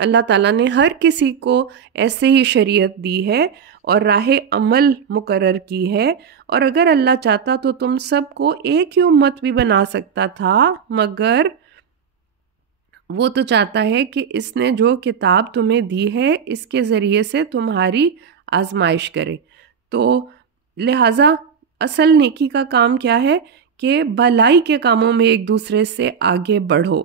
اللہ تعالیٰ نے ہر کسی کو ایسے ہی شریعت دی ہے اور راہ عمل مقرر کی ہے، اور اگر اللہ چاہتا تو تم سب کو ایک ہی امت بھی بنا سکتا تھا، مگر وہ تو چاہتا ہے کہ اس نے جو کتاب تمہیں دی ہے اس کے ذریعے سے تمہاری آزمائش کرے۔ تو لہٰذا اصل نیکی کا کام کیا ہے کہ بھلائی کے کاموں میں ایک دوسرے سے آگے بڑھو۔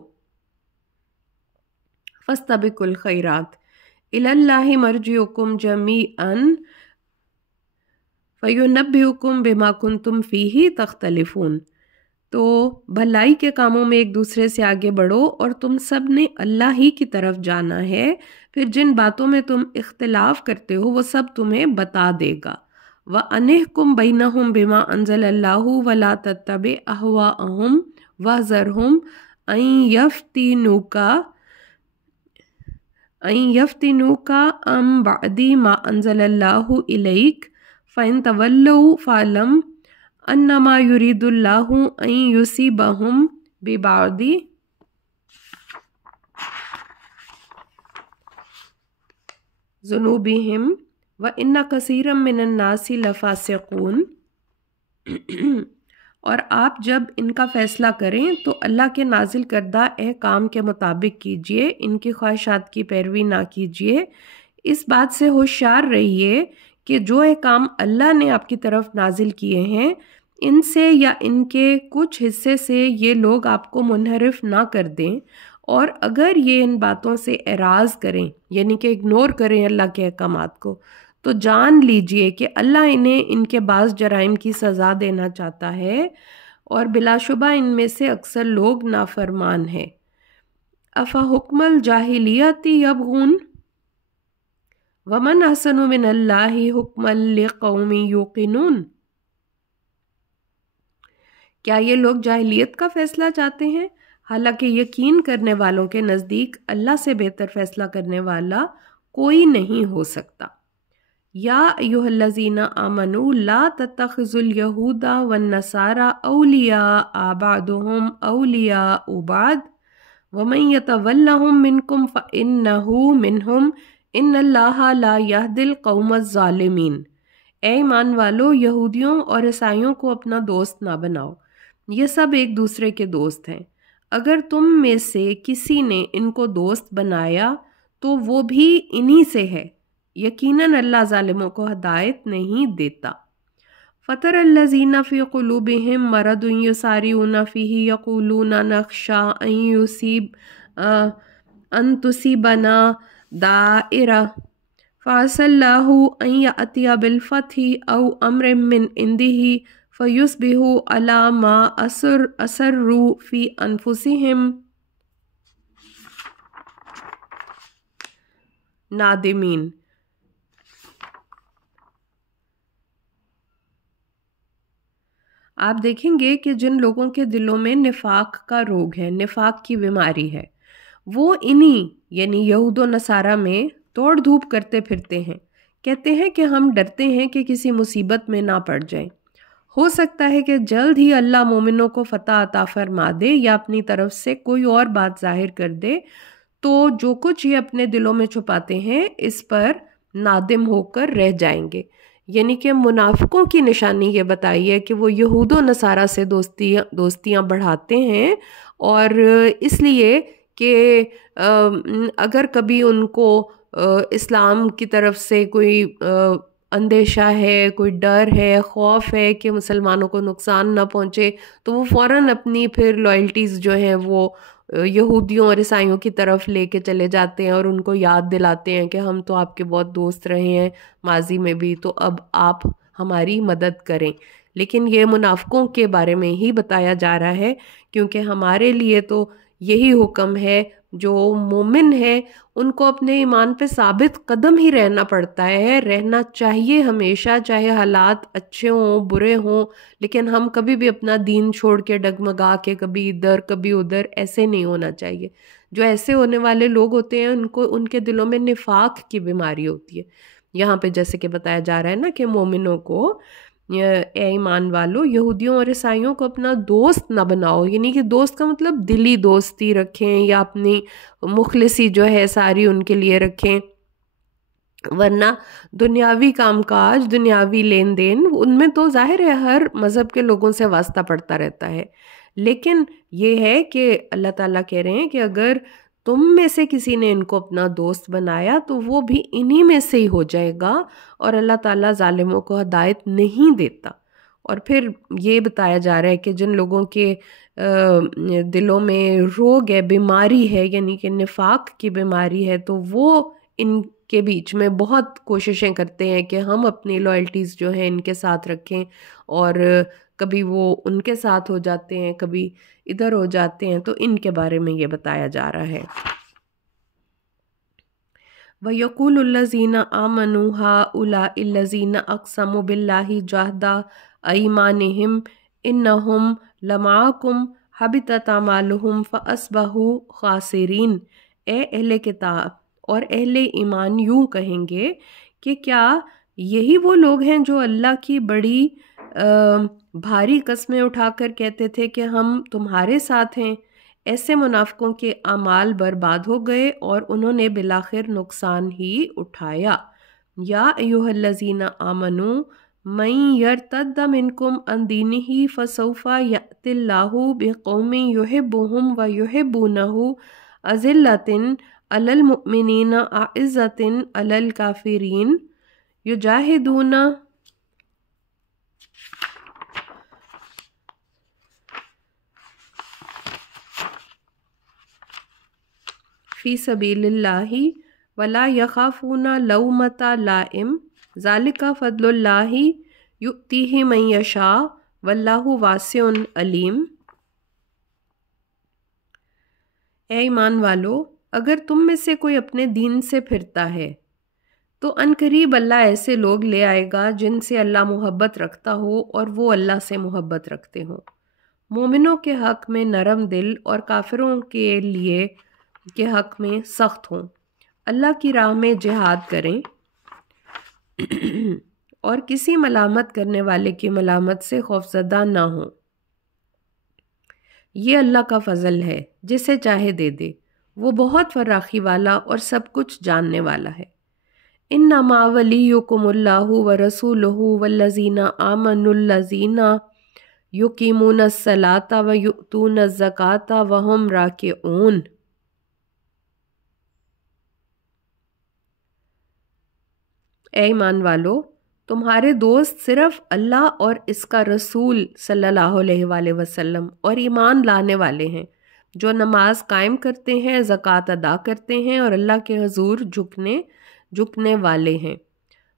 فاستبقوا الخیرات الی اللہ مرجعکم جمیعا فینبئکم بما کنتم فیہ تختلفون۔ تو بھلائی کے کاموں میں ایک دوسرے سے آگے بڑھو، اور تم سب نے اللہ ہی کی طرف جانا ہے، پھر جن باتوں میں تم اختلاف کرتے ہو وہ سب تمہیں بتا دے گا۔ وَأَنِحْكُمْ بَيْنَهُمْ بِمَا أَنزَلَ اللَّهُ وَلَا تَتَّبِعْ أَهْوَاءَهُمْ وَاحْذَرْهُمْ أَن يَفْتِنُوكَ عَن بَعْدِ مَا أَنزَلَ اللَّهُ إِلَيْكَ فَإِن تَوَلَّوْا فَاعْلَمْ انما یرید اللہ ان یصیبہم ببعض ذنوبہم وان کثیرا من الناس لفاسقون۔ اور آپ جب ان کا فیصلہ کریں تو اللہ کے نازل کردہ احکام کے مطابق کیجئے، ان کی خواہشات کی پیروی نہ کیجئے۔ اس بات سے ہوشیار رہیے کہ جو احکام اللہ نے آپ کی طرف نازل کیے ہیں ان سے یا ان کے کچھ حصے سے یہ لوگ آپ کو منحرف نہ کر دیں، اور اگر یہ ان باتوں سے اعراض کریں یعنی کہ اگنور کریں اللہ کے احکامات کو، تو جان لیجئے کہ اللہ انہیں ان کے بعض جرائم کی سزا دینا چاہتا ہے، اور بلا شبہ ان میں سے اکثر لوگ نافرمان ہیں۔ افحکم الجاہلیت یبغون ومن احسن من اللہ حکما لقوم یوقنون۔ کیا یہ لوگ جاہلیت کا فیصلہ چاہتے ہیں؟ حالانکہ یقین کرنے والوں کے نزدیک اللہ سے بہتر فیصلہ کرنے والا کوئی نہیں ہو سکتا۔ یا ایھا الذین آمنوا لا تتخذوا الیہود والنصارى اولیاء بعضهم اولیاء بعض ومن یتولہم منکم فانہ منہم ان اللہ لا یہدی القوم الظالمین۔ اے ایمان والو، یہودیوں اور عیسائیوں کو اپنا دوست نہ بناؤ، یہ سب ایک دوسرے کے دوست ہیں۔ اگر تم میں سے کسی نے ان کو دوست بنایا تو وہ بھی انہی سے ہے، یقیناً اللہ ظالموں کو ہدایت نہیں دیتا۔ فَتَرَ الَّذِينَ فِي قُلُوبِهِم مَّرَضٌ يُسَارِعُونَ فِيهِ يَقُولُونَ نَخْشَىٰ أَن تُصِيبَنَا دَائِرَةٌ فَعَسَى اللَّهُ أَن يَأْتِيَ بِالْفَتْحِ أَوْ أَمْرٍ مِّنْ عِندِهِ فَيُصْبِحُوا عَلَىٰ مَا أَسَرُّوا فِي أَنفُسِهِمْ نادمین۔ آپ دیکھیں گے کہ جن لوگوں کے دلوں میں نفاق کا روگ ہے، نفاق کی بیماری ہے، وہ انہی یعنی یہود و نصارہ میں توڑ دھوپ کرتے پھرتے ہیں، کہتے ہیں کہ ہم ڈرتے ہیں کہ کسی مصیبت میں نہ پڑ جائیں۔ ہو سکتا ہے کہ جلد ہی اللہ مومنوں کو فتح عطا فرما دے یا اپنی طرف سے کوئی اور بات ظاہر کر دے، تو جو کچھ یہ اپنے دلوں میں چھپاتے ہیں اس پر نادم ہو کر رہ جائیں گے۔ یعنی کہ منافقوں کی نشانی یہ بتائی ہے کہ وہ یہود و نصارہ سے دوستیاں بڑھاتے ہیں، اور اس لیے کہ اگر کبھی ان کو اسلام کی طرف سے کوئی اندیشہ ہے، کوئی ڈر ہے، خوف ہے کہ مسلمانوں کو نقصان نہ پہنچے، تو وہ فوراً اپنی پھر لائلٹیز جو ہیں وہ یہودیوں اور عیسائیوں کی طرف لے کے چلے جاتے ہیں، اور ان کو یاد دلاتے ہیں کہ ہم تو آپ کے بہت دوست رہے ہیں ماضی میں بھی، تو اب آپ ہماری مدد کریں۔ لیکن یہ منافقوں کے بارے میں ہی بتایا جا رہا ہے، کیونکہ ہمارے لیے تو یہی حکم ہے، جو مومن ہے ان کو اپنے ایمان پہ ثابت قدم ہی رہنا پڑتا ہے، رہنا چاہیے ہمیشہ، چاہے حالات اچھے ہوں برے ہوں، لیکن ہم کبھی بھی اپنا دین چھوڑ کے ڈگمگا کے کبھی ادھر کبھی ادھر ایسے نہیں ہونا چاہیے۔ جو ایسے ہونے والے لوگ ہوتے ہیں ان کے دلوں میں نفاق کی بیماری ہوتی ہے۔ یہاں پہ جیسے کہ بتایا جا رہا ہے نا کہ مومنوں کو اے ایمان والو یہودیوں اور عیسائیوں کو اپنا دوست نہ بناؤ، یعنی کہ دوست کا مطلب دلی دوستی رکھیں یا اپنی مخلصی جو ہے ساری ان کے لیے رکھیں، ورنہ دنیاوی کام کاج، دنیاوی لین دین ان میں تو ظاہر ہے ہر مذہب کے لوگوں سے واسطہ پڑتا رہتا ہے، لیکن یہ ہے کہ اللہ تعالیٰ کہہ رہے ہیں کہ اگر تم میں سے کسی نے ان کو اپنا دوست بنایا تو وہ بھی انہی میں سے ہی ہو جائے گا، اور اللہ تعالیٰ ظالموں کو ہدایت نہیں دیتا۔ اور پھر یہ بتایا جا رہا ہے کہ جن لوگوں کے دلوں میں روگ ہے، بیماری ہے، یعنی کہ نفاق کی بیماری ہے، تو وہ ان کے بیچ میں بہت کوششیں کرتے ہیں کہ ہم اپنی لائلٹیز جو ہیں ان کے ساتھ رکھیں، اور کبھی وہ ان کے ساتھ ہو جاتے ہیں، کبھی ادھر ہو جاتے ہیں، تو ان کے بارے میں یہ بتایا جا رہا ہے۔ وَيَقُولُ الَّذِينَ آمَنُوا هَٰؤُلَاءِ الَّذِينَ أَقْسَمُوا بِاللَّهِ جَهْدَ أَيْمَانِهِمْ إِنَّهُمْ لَمَعَكُمْ حَبِطَتْ أَعْمَالُهُمْ فَأَصْبَحُوا خَاسِرِينَ۔ اے اہل کتاب اور اہل ایمان یوں کہیں گے کہ کیا یہی وہ لوگ ہیں جو اللہ کی بڑی بھاری قسمیں اٹھا کر کہتے تھے کہ ہم تمہارے ساتھ ہیں؟ ایسے منافقوں کے اعمال برباد ہو گئے اور انہوں نے بالآخر نقصان ہی اٹھایا۔ یا ایھا الذین آمنوا من یرتد منکم عن دینہ فسوف یأتی اللہ بقوم یحبہم ویحبونہ اذلۃ علی المؤمنین اعزۃ علی الکافرین یجاہدون فی سبیل اللہ ولا یخافون لومۃ لائم ذالک فضل اللہ یؤتیہ من یشاء واللہ واسع علیم۔ اے ایمان والو، اگر تم میں سے کوئی اپنے دین سے پھرتا ہے تو عنقریب اللہ ایسے لوگ لے آئے گا جن سے اللہ محبت رکھتا ہو اور وہ اللہ سے محبت رکھتے ہوں، مومنوں کے حق میں نرم دل اور کافروں کے حق میں سخت ہوں، اللہ کی راہ میں جہاد کریں اور کسی ملامت کرنے والے کی ملامت سے خوفزدہ نہ ہوں۔ یہ اللہ کا فضل ہے، جسے چاہے دے دے، وہ بہت فراخی والا اور سب کچھ جاننے والا ہے۔ انما ولیکم اللہ ورسولہ والذین آمنوا الذین یقیمون الصلاۃ ویؤتون الزکاۃ وہم راکعون۔ اے ایمان والو، تمہارے دوست صرف اللہ اور اس کا رسول صلی اللہ علیہ وآلہ وسلم اور ایمان لانے والے ہیں، جو نماز قائم کرتے ہیں، زکوٰۃ ادا کرتے ہیں اور اللہ کے حضور جھکنے والے ہیں۔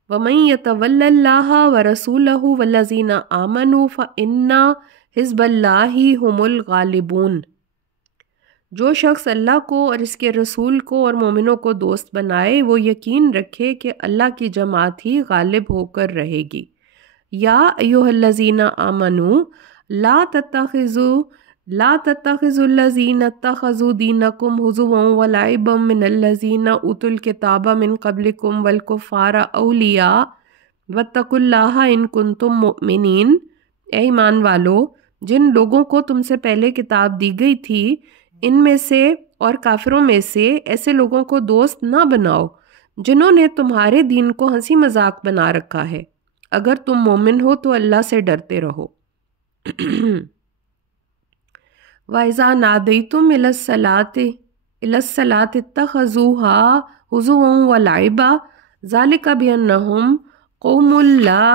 وَمَن يَتَوَلَّ اللَّهَ وَرَسُولَهُ وَالَّذِينَ آمَنُوا فَإِنَّ حِزْبَ اللَّهِ هُمُ الْغَالِبُونَ۔ جو شخص اللہ کو اور اس کے رسول کو اور مومنوں کو دوست بنائے، وہ یقین رکھے کہ اللہ کی جماعت ہی غالب ہو کر رہے گی۔ یا ایھا الذین آمنوا لا تتخذوا الذین اتخذوا دینکم ہزوا ولعبا من الذین اوتوا الکتاب من قبلکم والکفار اولیاء واتقوا اللہ ان کنتم مؤمنین۔ اے ایمان والو، جن لوگوں کو تم سے پہلے کتاب دی گئی تھی ان میں سے اور کافروں میں سے ایسے لوگوں کو دوست نہ بناؤ جنہوں نے تمہارے دین کو ہنسی مذاق بنا رکھا ہے۔ اگر تم مومن ہو تو اللہ سے ڈرتے رہو۔ وَإِذَا نَادَيْتُمْ إِلَى الصَّلَاةِ اتَّخَذُوهَا هُزُوًا وَلَعِبًا ذَلِكَ بِأَنَّهُمْ قَوْمٌ لَا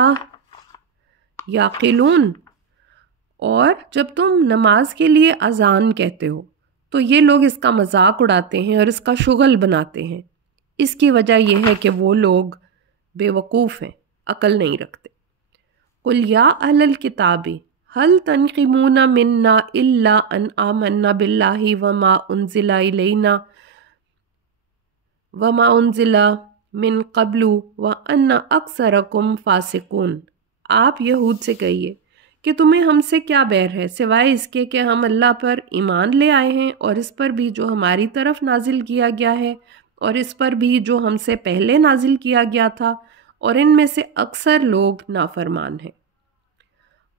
يَعْقِلُونَ۔ اور جب تم نماز کے لیے اذان کہتے ہو تو یہ لوگ اس کا مذاق اڑاتے ہیں اور اس کا شغل بناتے ہیں۔ اس کی وجہ یہ ہے کہ وہ لوگ بے وقوف ہیں، عقل نہیں رکھتے۔ قُلْ يَا أَهْلَ الْكِتَابِ هَلْ تَنْقِمُونَ مِنَّا إِلَّا أَنْ آمَنَّا بِاللَّهِ وَمَا أُنزِلَ مِنْ قَبْلُ وَأَنَّ أَكْثَرَكُمْ فَاسِقُونَ۔ آپ یہود سے کہیے کہ تمہیں ہم سے کیا بیر ہے، سوائے اس کے کہ ہم اللہ پر ایمان لے آئے ہیں اور اس پر بھی جو ہماری طرف نازل کیا گیا ہے اور اس پر بھی جو ہم سے پہلے نازل کیا گیا تھا، اور ان میں سے اکثر لوگ نافرمان ہیں۔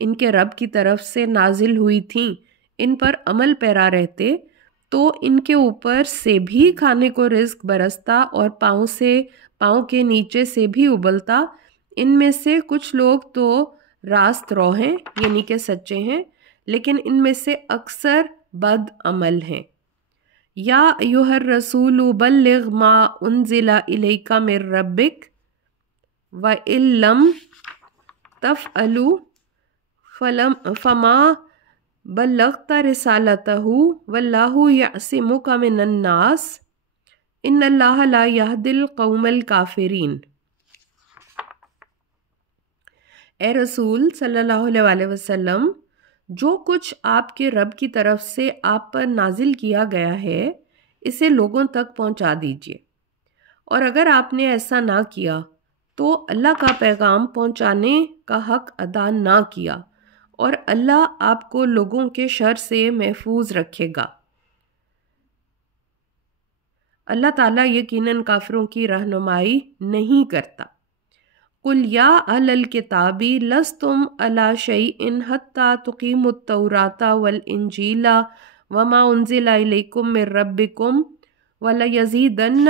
ان کے رب کی طرف سے نازل ہوئی تھیں ان پر عمل پیرا رہتے تو ان کے اوپر سے بھی کھانے کو رزق برستا اور پاؤں کے نیچے سے بھی ابلتا۔ ان میں سے کچھ لوگ تو راست رو ہیں یعنی کہ سچے ہیں، لیکن ان میں سے اکثر بد عمل ہیں۔ یا ایھا الرسول بلغ ما انزل الیک من ربک وَإِن لَّمْ تَفْعَلُوا فَمَا بَلَّغْتَ رِسَالَتَهُ وَاللَّهُ يَعْصِمُكَ مِنَ النَّاسِ إِنَّ اللَّهَ لَا يَهْدِي الْقَوْمَ الْكَافِرِينَ۔ اے رسول صلی اللہ علیہ وسلم، جو کچھ آپ کے رب کی طرف سے آپ پر نازل کیا گیا ہے اسے لوگوں تک پہنچا دیجیے، اور اگر آپ نے ایسا نہ کیا تو اللہ کا پیغام پہنچانے کا حق ادا نہ کیا، اور اللہ آپ کو لوگوں کے شر سے محفوظ رکھے گا۔ اللہ تعالیٰ یقیناً کافروں کی رہنمائی نہیں کرتا۔ قُلْ يَا أَهْلَ الْكِتَابِ لَسْتُمْ عَلَىٰ شَيْءٍ حَتَّىٰ تُقِيمُوا التَّوْرَاةَ وَالْإِنْجِيلَ وَمَا أُنزِلَ إِلَيْكُم مِّن رَّبِّكُمْ وَلَيَزِيدَنَّ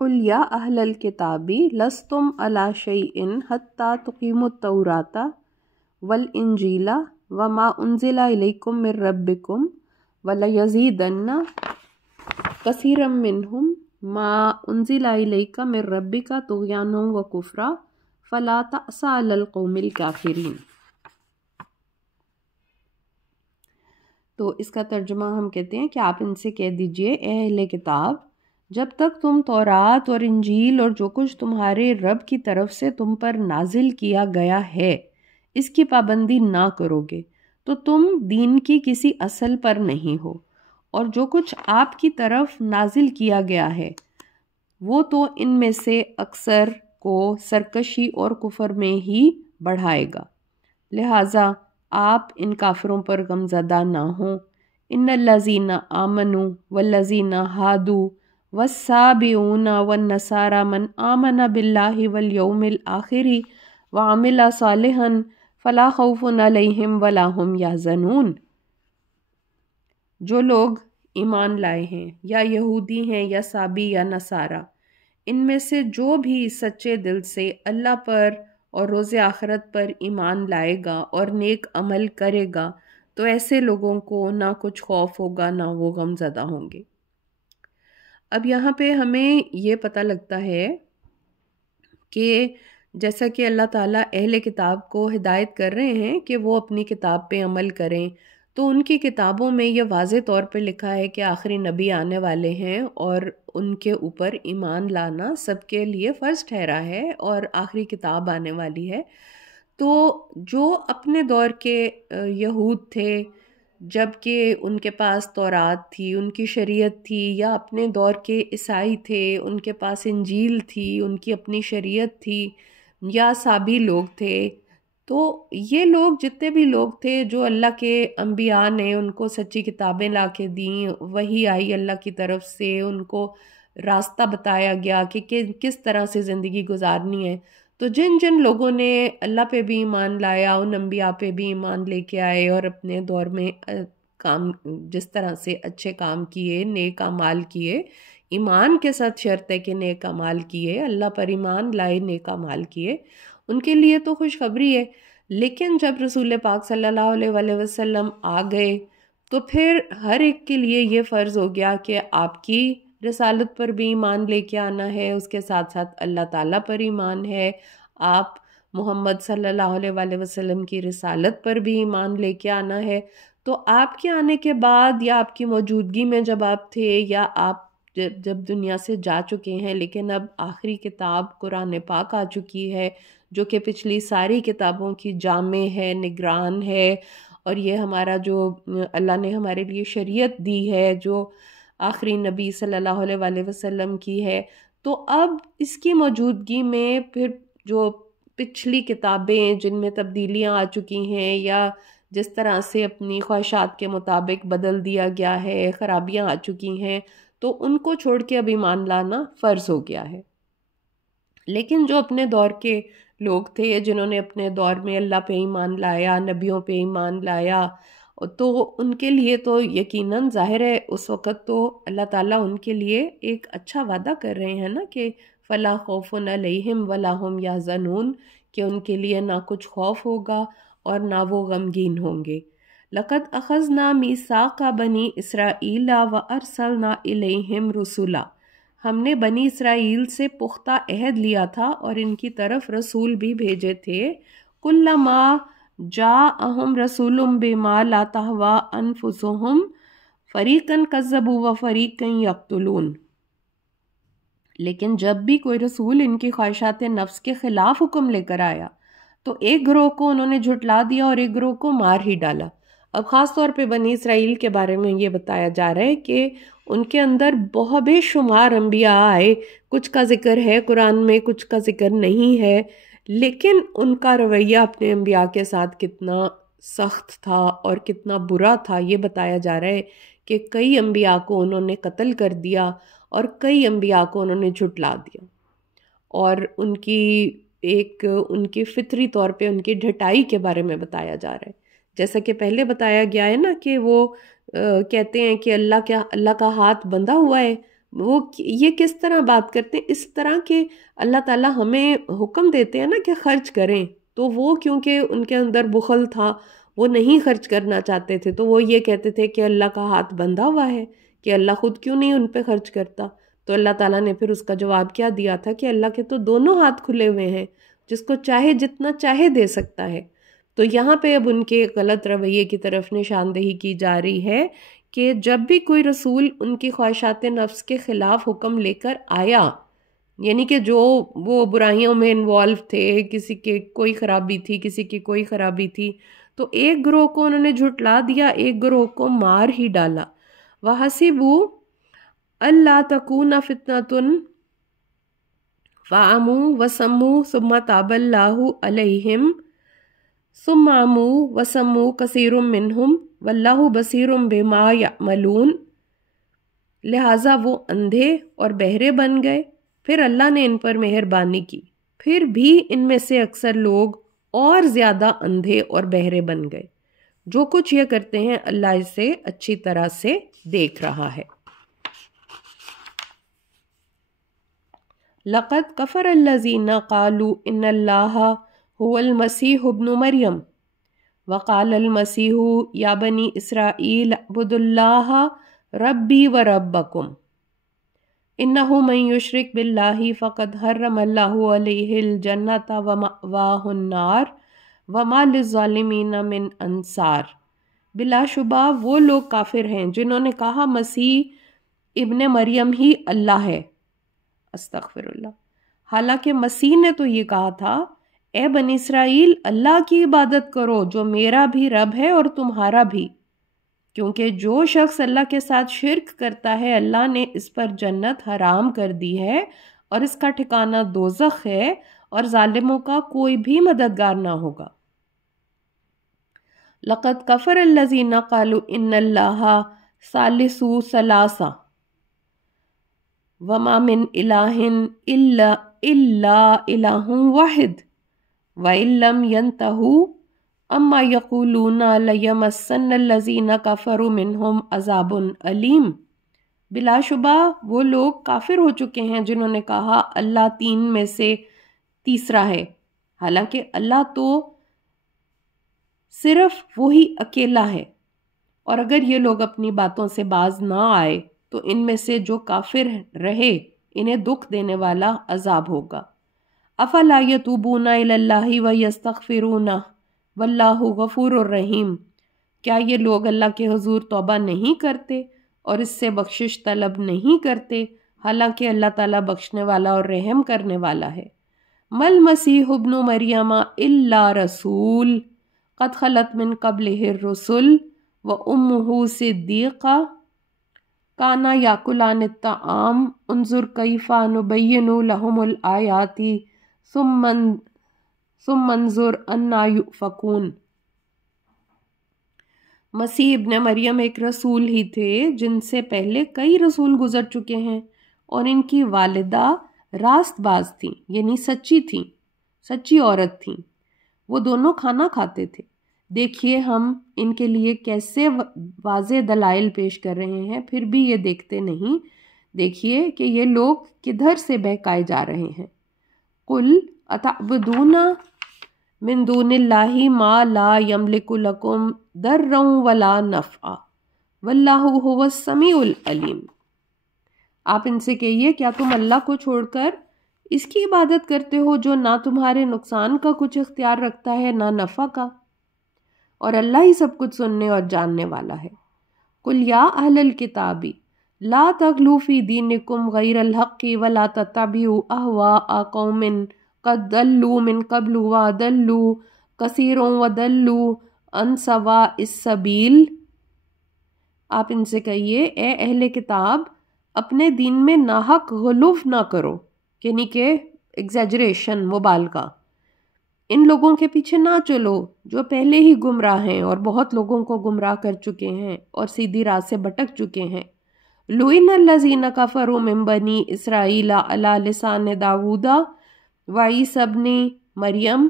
قُلْ يَا أَهْلَ الْكِتَابِ لَسْتُمْ عَلَىٰ شَيْءٍ حَتَّىٰ تُقِيمُوا التَّوْرَاةَ وَالْإِنْجِيلَ وَمَا أُنزِلَ إِلَيْكُم مِّن رَّبِّكُمْ وَلَيَزِيدَنَّ كَثِيرًا مِّنْهُم مَّا أُنزِلَ إِلَيْكَ مِن رَّبِّكَ طُغْيَانًا وَكُفْرًا فَلَا تَأْسَ عَلَى الْقَوْمِ الْكَافِرِينَ۔ تو اس کا ترجمہ ہم کہتے ہیں کہ آپ ان سے کہہ دیجئے، اے اہل کتاب، جب تک تم تورات اور انجیل اور جو کچھ تمہارے رب کی طرف سے تم پر نازل کیا گیا ہے اس کی پابندی نہ کرو گے تو تم دین کی کسی اصل پر نہیں ہو، اور جو کچھ آپ کی طرف نازل کیا گیا ہے وہ تو ان میں سے اکثر کو سرکشی اور کفر میں ہی بڑھائے گا، لہٰذا آپ ان کافروں پر غمزدہ نہ ہوں۔ ان الذین آمنوا والذین ہادوا والسابئون والنصارى من آمن باللہ والیوم الآخر وعمل صالحا فلا خوف علیہم ولا هم یحزنون۔ جو لوگ ایمان لائے ہیں یا یہودی ہیں یا سابی یا نصارہ، ان میں سے جو بھی سچے دل سے اللہ پر اور روز آخرت پر ایمان لائے گا اور نیک عمل کرے گا تو ایسے لوگوں کو نہ کچھ خوف ہوگا نہ وہ غم زدہ ہوں گے۔ اب یہاں پہ ہمیں یہ پتہ لگتا ہے کہ جیسا کہ اللہ تعالیٰ اہل کتاب کو ہدایت کر رہے ہیں کہ وہ اپنی کتاب پہ عمل کریں، تو ان کی کتابوں میں یہ واضح طور پہ لکھا ہے کہ آخری نبی آنے والے ہیں اور ان کے اوپر ایمان لانا سب کے لیے فرض ٹھہرا ہے، اور آخری کتاب آنے والی ہے۔ تو جو اپنے دور کے یہود تھے جب کہ ان کے پاس تورات تھی، ان کی شریعت تھی، یا اپنے دور کے عیسائی تھے ان کے پاس انجیل تھی، ان کی اپنی شریعت تھی، یا سابی لوگ تھے، تو یہ لوگ جتنے بھی لوگ تھے جو اللہ کے انبیاء نے ان کو سچی کتابیں لا کے دیں، وہی آئی اللہ کی طرف سے، ان کو راستہ بتایا گیا کہ کس طرح سے زندگی گزارنی ہے، تو جن جن لوگوں نے اللہ پہ بھی ایمان لایا، ان انبیاء پہ بھی ایمان لے کے آئے اور اپنے دور میں کام جس طرح سے اچھے کام کیے، نیک اعمال کیے، ایمان کے ساتھ شرط ہے کہ نیک اعمال کیے، اللہ پر ایمان لائے، نیک اعمال کیے، ان کے لیے تو خوشخبری ہے۔ لیکن جب رسول پاک صلی اللہ علیہ وسلم آ گئے تو پھر ہر ایک کے لیے یہ فرض ہو گیا کہ آپ کی رسالت پر بھی ایمان لے کے آنا ہے، اس کے ساتھ ساتھ اللہ تعالیٰ پر ایمان ہے، آپ محمد صلی اللہ علیہ وسلم کی رسالت پر بھی ایمان لے کے آنا ہے۔ تو آپ کے آنے کے بعد یا آپ کی موجودگی میں جب آپ تھے یا آپ جب دنیا سے جا چکے ہیں، لیکن اب آخری کتاب قرآن پاک آ چکی ہے جو کہ پچھلی ساری کتابوں کی جامع ہے، نگران ہے، اور یہ ہمارا جو اللہ نے ہمارے لیے شریعت دی ہے جو آخری نبی صلی اللہ علیہ وسلم کی ہے، تو اب اس کی موجودگی میں پھر جو پچھلی کتابیں جن میں تبدیلیاں آ چکی ہیں یا جس طرح سے اپنی خواہشات کے مطابق بدل دیا گیا ہے، خرابیاں آ چکی ہیں، تو ان کو چھوڑ کے اب ایمان لانا فرض ہو گیا ہے۔ لیکن جو اپنے دور کے لوگ تھے جنہوں نے اپنے دور میں اللہ پہ ایمان لایا، نبیوں پہ ایمان لایا، تو ان کے لیے تو یقیناً ظاہر ہے اس وقت تو اللہ تعالیٰ ان کے لیے ایک اچھا وعدہ کر رہے ہیں نا کہ فلا خوف علیہم ولا ہم یحزنون، کہ ان کے لیے نہ کچھ خوف ہوگا اور نہ وہ غمگین ہوں گے۔ لقد اخذنا میثاق بنی اسرائیل وارسلنا الیہم رسولا، ہم نے بنی اسرائیل سے پختہ عہد لیا تھا اور ان کی طرف رسول بھی بھیجے تھے۔ کلما جاءہم رسول بما لا تہوی انفسہم فریقا کذبوا وفریقا یقتلون، لیکن جب بھی کوئی رسول ان کی خواہشات نفس کے خلاف حکم لے کر آیا تو ایک گروہ کو انہوں نے جھٹلا دیا اور ایک گروہ کو مار ہی ڈالا۔ اب خاص طور پہ بنی اسرائیل کے بارے میں یہ بتایا جا رہا ہے کہ ان کے اندر بہت بے شمار انبیاء آئے، کچھ کا ذکر ہے قرآن میں، کچھ کا ذکر نہیں ہے، لیکن ان کا رویہ اپنے انبیاء کے ساتھ کتنا سخت تھا اور کتنا برا تھا یہ بتایا جا رہا ہے کہ کئی انبیاء کو انہوں نے قتل کر دیا اور کئی انبیاء کو انہوں نے جھٹلا دیا، اور ان کی فطری طور پہ ان کی ڈھٹائی کے بارے میں بتایا جا رہا ہے۔ جیسا کہ پہلے بتایا گیا ہے نا کہ وہ کہتے ہیں کہ اللہ کا ہاتھ بندھا ہوا ہے، وہ یہ کس طرح بات کرتے ہیں؟ اس طرح کہ اللہ تعالیٰ ہمیں حکم دیتے ہیں نا کہ خرچ کریں، تو وہ کیونکہ ان کے اندر بخل تھا، وہ نہیں خرچ کرنا چاہتے تھے، تو وہ یہ کہتے تھے کہ اللہ کا ہاتھ بندھا ہوا ہے، کہ اللہ خود کیوں نہیں ان پہ خرچ کرتا؟ تو اللہ تعالیٰ نے پھر اس کا جواب کیا دیا تھا کہ اللہ کے تو دونوں ہاتھ کھلے ہوئے ہیں، جس کو چاہے جتنا چاہے دے سکتا ہے۔ تو یہاں پہ اب ان کے غلط رویے کی طرف نشاندہی کی جا رہی ہے کہ جب بھی کوئی رسول ان کی خواہشات نفس کے خلاف حکم لے کر آیا، یعنی کہ جو وہ برائیوں میں انوالو تھے، کسی کے کوئی خرابی تھی، کسی کی کوئی خرابی تھی، تو ایک گروہ کو انہوں نے جھٹلا دیا، ایک گروہ کو مار ہی ڈالا۔ وَحَسِبُوا أَلَّا تَكُونَ فِتْنَةٌ فَعَمُوا وَصَمُّوا ثُمَّ تَابَ اللَّهُ عَلَيْهِمْ ثُمَّ عَمُوا وَصَمُّوا كَثِيرٌ مِّنْهُمْ وَاللَّهُ بَصِيرٌ بِمَا يَعْمَلُونَ، لہٰذا وہ اندھے اور بہرے بن گئے، پھر اللہ نے ان پر مہربانی کی، پھر بھی ان میں سے اکثر لوگ اور زیادہ اندھے اور بہرے بن گئے۔ جو کچھ یہ کرتے ہیں اللہ اسے اچھی طرح سے دیکھ رہا ہے۔ لَقَدْ كَفَرَ الَّذِينَ قَالُوا إِنَّ اللَّهَ هُوَ الْمَسِيحُ ابْنُ مَرْيَمَ وَقَالَ الْمَسِيحُ يَا بَنِي إِسْرَائِيلَ اعْبُدُوا اللَّهَ رَبِّي وَرَبَّكُمْ إِنَّهُ مَن يُشْرِكْ بِاللَّهِ فَقَدْ حَرَّمَ اللَّهُ عَلَيْهِ الْجَنَّةَ وَمَأْوَاهُ النَّارُ وَمَا لِلظَّالِمِينَ مِنْ أَنصَارٍ، بلا شبہ وہ لوگ کافر ہیں جنہوں نے کہا مسیح ابن مریم ہی اللہ ہے، استغفر اللہ، حالانکہ مسیح نے تو یہ کہا تھا اے بنی اسرائیل اللہ کی عبادت کرو جو میرا بھی رب ہے اور تمہارا بھی، کیونکہ جو شخص اللہ کے ساتھ شرک کرتا ہے اللہ نے اس پر جنت حرام کر دی ہے اور اس کا ٹھکانہ دوزخ ہے اور ظالموں کا کوئی بھی مددگار نہ ہوگا۔ لَقَدْ كَفَرَ الَّذِينَ قَالُوا إِنَّ اللَّهَ ثَالِثُ ثَلَاثَةٍ وَمَا مِنْ إِلَٰهٍ إِلَّا إِلَٰهٌ وَاحِدٌ وَإِن لَّمْ يَنْتَهُوا أَمَّا يَقُولُونَ لَيَمَسَّنَّ الَّذِينَ كَفَرُوا مِنْهُمْ عَذَابٌ أَلِيمٌ، بلا شبہ وہ لوگ کافر ہو چکے ہیں جنہوں نے کہا اللہ تین میں سے تیسرا ہے، حالانکہ اللہ تو صرف وہی اکیلا ہے، اور اگر یہ لوگ اپنی باتوں سے باز نہ آئے تو ان میں سے جو کافر رہے انہیں دکھ دینے والا عذاب ہوگا۔ افلا یتوبون الی اللہ ویستغفرونہ واللہ غفور الرحیم، کیا یہ لوگ اللہ کے حضور توبہ نہیں کرتے اور اس سے بخشش طلب نہیں کرتے، حالانکہ اللہ تعالیٰ بخشنے والا اور رحم کرنے والا ہے۔ مل مسیح ابن مریم الا رسول قد خلت من قبلہ الرسل وامہ صدیقہ کانا یاکلان الطعام انظر کیف نبین لہم الآیات ثم انظر انا یؤفکون۔ مسیح ابن مریم ایک رسول ہی تھے جن سے پہلے کئی رسول گزر چکے ہیں، اور ان کی والدہ راست باز تھیں، یعنی سچی تھیں، سچی عورت تھیں۔ وہ دونوں کھانا کھاتے تھے۔ دیکھیے ہم ان کے لیے کیسے واضح دلائل پیش کر رہے ہیں، پھر بھی یہ دیکھتے نہیں۔ دیکھیے کہ یہ لوگ کدھر سے بہکائے جا رہے ہیں۔ قُلْ أَتَعْبُدُونَ مِن دُونِ اللَّهِ مَا لَا يَمْلِكُ لَكُمْ ضَرًّا وَلَا نَفْعًا وَاللَّهُ هُوَ السَّمِيعُ الْعَلِيمُ۔ آپ ان سے کہیے کیا تم اللہ کو چھوڑ کر اس کی عبادت کرتے ہو جو نہ تمہارے نقصان کا کچھ اختیار رکھتا ہے نہ نفع کا، اور اللہ ہی سب کچھ سننے اور جاننے والا ہے۔ قُلْ يَا أَهْلَ الْكِتَابِ لَا تَغْلُوا فِي دِينِكُمْ غَيْرَ الْحَقِّ وَلَا تَتَّبِعُوا أَهْوَاءَ قَوْمٍ قَدْ ضَلُّوا مِن قَبْلُ وَأَضَلُّوا كَثِيرًا وَضَلُّوا عَن سَوَاءِ السَّبِيلِ۔ آپ ان سے کہیے اے اہل کتاب، اپنے دین میں ناحق غلو نہ کرو، یعنی کہ ایگزیجریشن، مبالغہ۔ ان لوگوں کے پیچھے نہ چلو جو پہلے ہی گمراہ ہیں اور بہت لوگوں کو گمراہ کر چکے ہیں اور سیدھی راہ سے بھٹک چکے ہیں۔ لُعِنَ الَّذِينَ كَفَرُوا مِن بَنِي إِسْرَائِيلَ عَلَى لِسَانِ دَاوُودَ وَعِيسَى ابْنِ مَرْيَمَ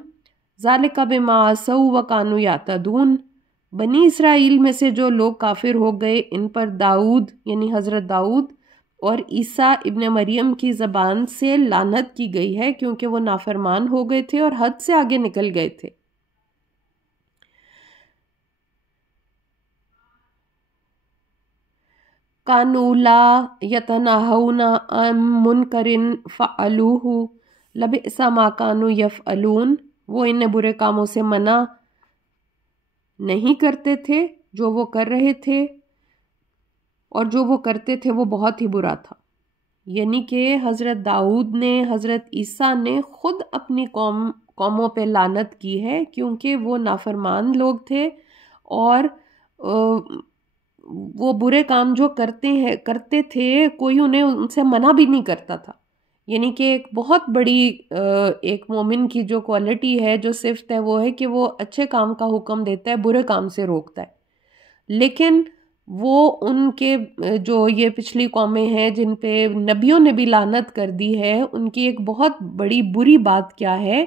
ذَلِكَ بِمَا عَصَوْا وَكَانُوا يَعْتَدُونَ۔ بنی اسرائیل میں سے جو لوگ کافر ہو گئے ان پر داؤد یعنی حضرت داؤد اور عیسیٰ ابن مریم کی زبان سے لعنت کی گئی ہے، کیونکہ وہ نافرمان ہو گئے تھے اور حد سے آگے نکل گئے تھے۔ کانوا لا یتناہون عن منکر فعلوہ لبئس ما کانوا یفعلون۔ وہ ان برے کاموں سے منع نہیں کرتے تھے جو وہ کر رہے تھے، اور جو وہ کرتے تھے وہ بہت ہی برا تھا۔ یعنی کہ حضرت داؤد نے، حضرت عیسیٰ نے خود اپنی قوموں پہ لعنت کی ہے، کیونکہ وہ نافرمان لوگ تھے اور وہ برے کام جو کرتے تھے کوئی انہیں ان سے منع بھی نہیں کرتا تھا۔ یعنی کہ ایک بہت بڑی ایک مومن کی جو کوالٹی ہے، جو صفت ہے، وہ ہے کہ وہ اچھے کام کا حکم دیتا ہے، برے کام سے روکتا ہے۔ لیکن وہ ان کے جو یہ پچھلی قومیں ہیں جن پہ نبیوں نے بھی لعنت کر دی ہے، ان کی ایک بہت بڑی بری بات کیا ہے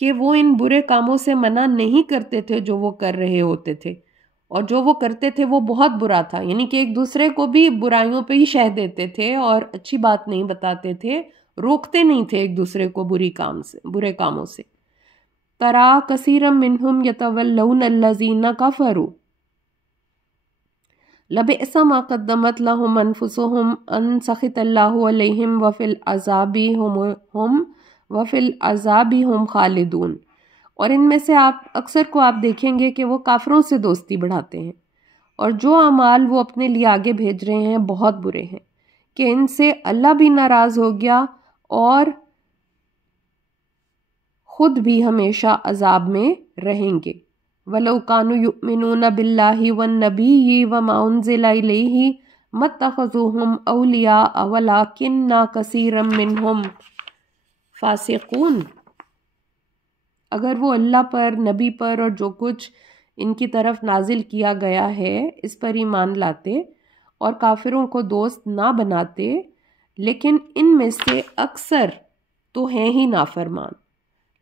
کہ وہ ان برے کاموں سے منع نہیں کرتے تھے جو وہ کر رہے ہوتے تھے، اور جو وہ کرتے تھے وہ بہت برا تھا۔ یعنی کہ ایک دوسرے کو بھی برائیوں پہ ہی شہ دیتے تھے اور اچھی بات نہیں بتاتے تھے، روکتے نہیں تھے ایک دوسرے کو برے کاموں سے۔ ترا کثیرا منہم یتولون الذین کفروا لبئس ما قدمت لهم انفسهم ان سخط اللہ علیہم وفی العذاب ہم خالدون۔ اور ان میں سے اکثر کو آپ دیکھیں گے کہ وہ کافروں سے دوستی بڑھاتے ہیں، اور جو اعمال وہ اپنے لیے آگے بھیج رہے ہیں بہت برے ہیں، کہ ان سے اللہ بھی ناراض ہو گیا اور خود بھی ہمیشہ عذاب میں رہیں گے۔ وَلَوْ كَانُوا يُؤْمِنُونَ بِاللَّهِ وَالنَّبِيِّ وَمَا أُنزِلَ إِلَيْهِ مَا اتَّخَذُوهُمْ أَوْلِيَاءَ وَلَكِنَّ كَثِيرًا مِّنْهُمْ فَاسِقُونَ۔ اگر وہ اللہ پر، نبی پر اور جو کچھ ان کی طرف نازل کیا گیا ہے اس پر ایمان لاتے اور کافروں کو دوست نہ بناتے، لیکن ان میں سے اکثر تو ہیں ہی نافرمان۔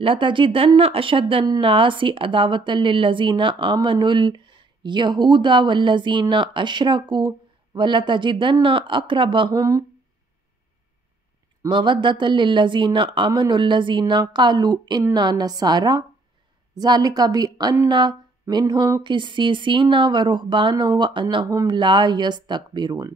لَتَجِدَنَّ أَشَدَّ النَّاسِ عَدَاوَةً لِلَّذِينَ آمَنُوا الْيَهُودَ وَالَّذِينَ أَشْرَكُوا وَلَتَجِدَنَّ أَقْرَبَهُمْ مَوَدَّةً لِلَّذِينَ آمَنُوا الَّذِينَ قَالُوا إِنَّا نَصَارَى ذَلِكَ بِأَنَّ مِنْهُمْ قِسِّيسِينَ وَرُهْبَانًا وَأَنَّهُمْ لَا يَسْتَكْبِرُونَ۔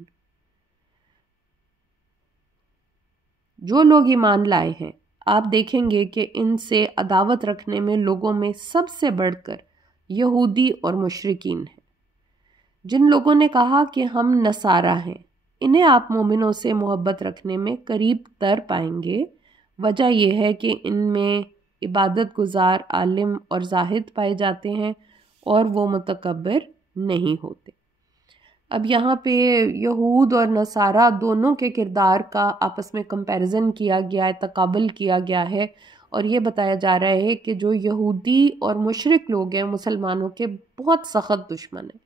جو لوگ ایمان لائے ہیں آپ دیکھیں گے کہ ان سے عداوت رکھنے میں لوگوں میں سب سے بڑھ کر یہودی اور مشرکین ہیں۔ جن لوگوں نے کہا کہ ہم نصارہ ہیں، انہیں آپ مومنوں سے محبت رکھنے میں قریب تر پائیں گے۔ وجہ یہ ہے کہ ان میں عبادت گزار، عالم اور زاہد پائے جاتے ہیں اور وہ متکبر نہیں ہوتے۔ اب یہاں پہ یہود اور نصارہ دونوں کے کردار کا آپس میں کمپیریزن کیا گیا ہے، تقابل کیا گیا ہے، اور یہ بتایا جا رہا ہے کہ جو یہودی اور مشرک لوگ ہیں مسلمانوں کے بہت سخت دشمن ہیں،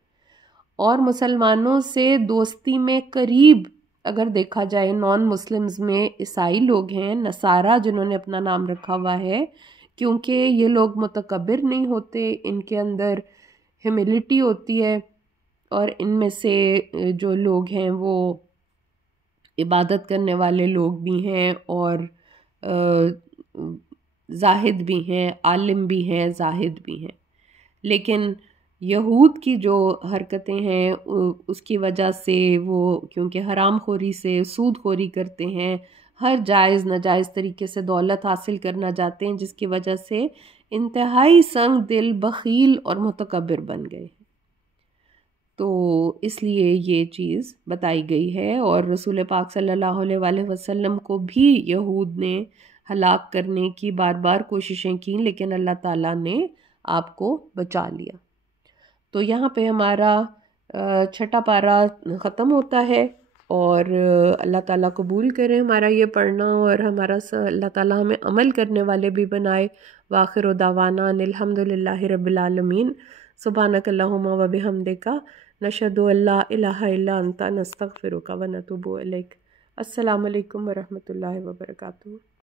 اور مسلمانوں سے دوستی میں قریب اگر دیکھا جائے نان مسلمز میں عیسائی لوگ ہیں، نصارہ جنہوں نے اپنا نام رکھا ہوا ہے، کیونکہ یہ لوگ متکبر نہیں ہوتے، ان کے اندر ہیوملٹی ہوتی ہے، اور ان میں سے جو لوگ ہیں وہ عبادت کرنے والے لوگ بھی ہیں اور زاہد بھی ہیں، عالم بھی ہیں، زاہد بھی ہیں۔ لیکن یہود کی جو حرکتیں ہیں اس کی وجہ سے وہ کیونکہ حرام خوری سے سود خوری کرتے ہیں، ہر جائز ناجائز طریقے سے دولت حاصل کرنا چاہتے ہیں، جس کی وجہ سے انتہائی سنگ دل، بخیل اور متکبر بن گئے، تو اس لیے یہ چیز بتائی گئی ہے۔ اور رسول پاک صلی اللہ علیہ وآلہ وسلم کو بھی یہود نے ہلاک کرنے کی بار بار کوششیں کی، لیکن اللہ تعالیٰ نے آپ کو بچا لیا۔ تو یہاں پہ ہمارا چھٹا پارہ ختم ہوتا ہے، اور اللہ تعالیٰ قبول کرے ہمارا یہ پڑھنا، اور ہمارا اللہ تعالیٰ ہمیں عمل کرنے والے بھی بنائے۔ وآخر دعوانا ان الحمد للہ رب العالمین۔ سبحانک اللہم و بحمدک، نشہد ان لا الہ الا انت، نستغفرک و نتوب الیک۔ السلام علیکم ورحمۃ اللہ وبرکاتہ۔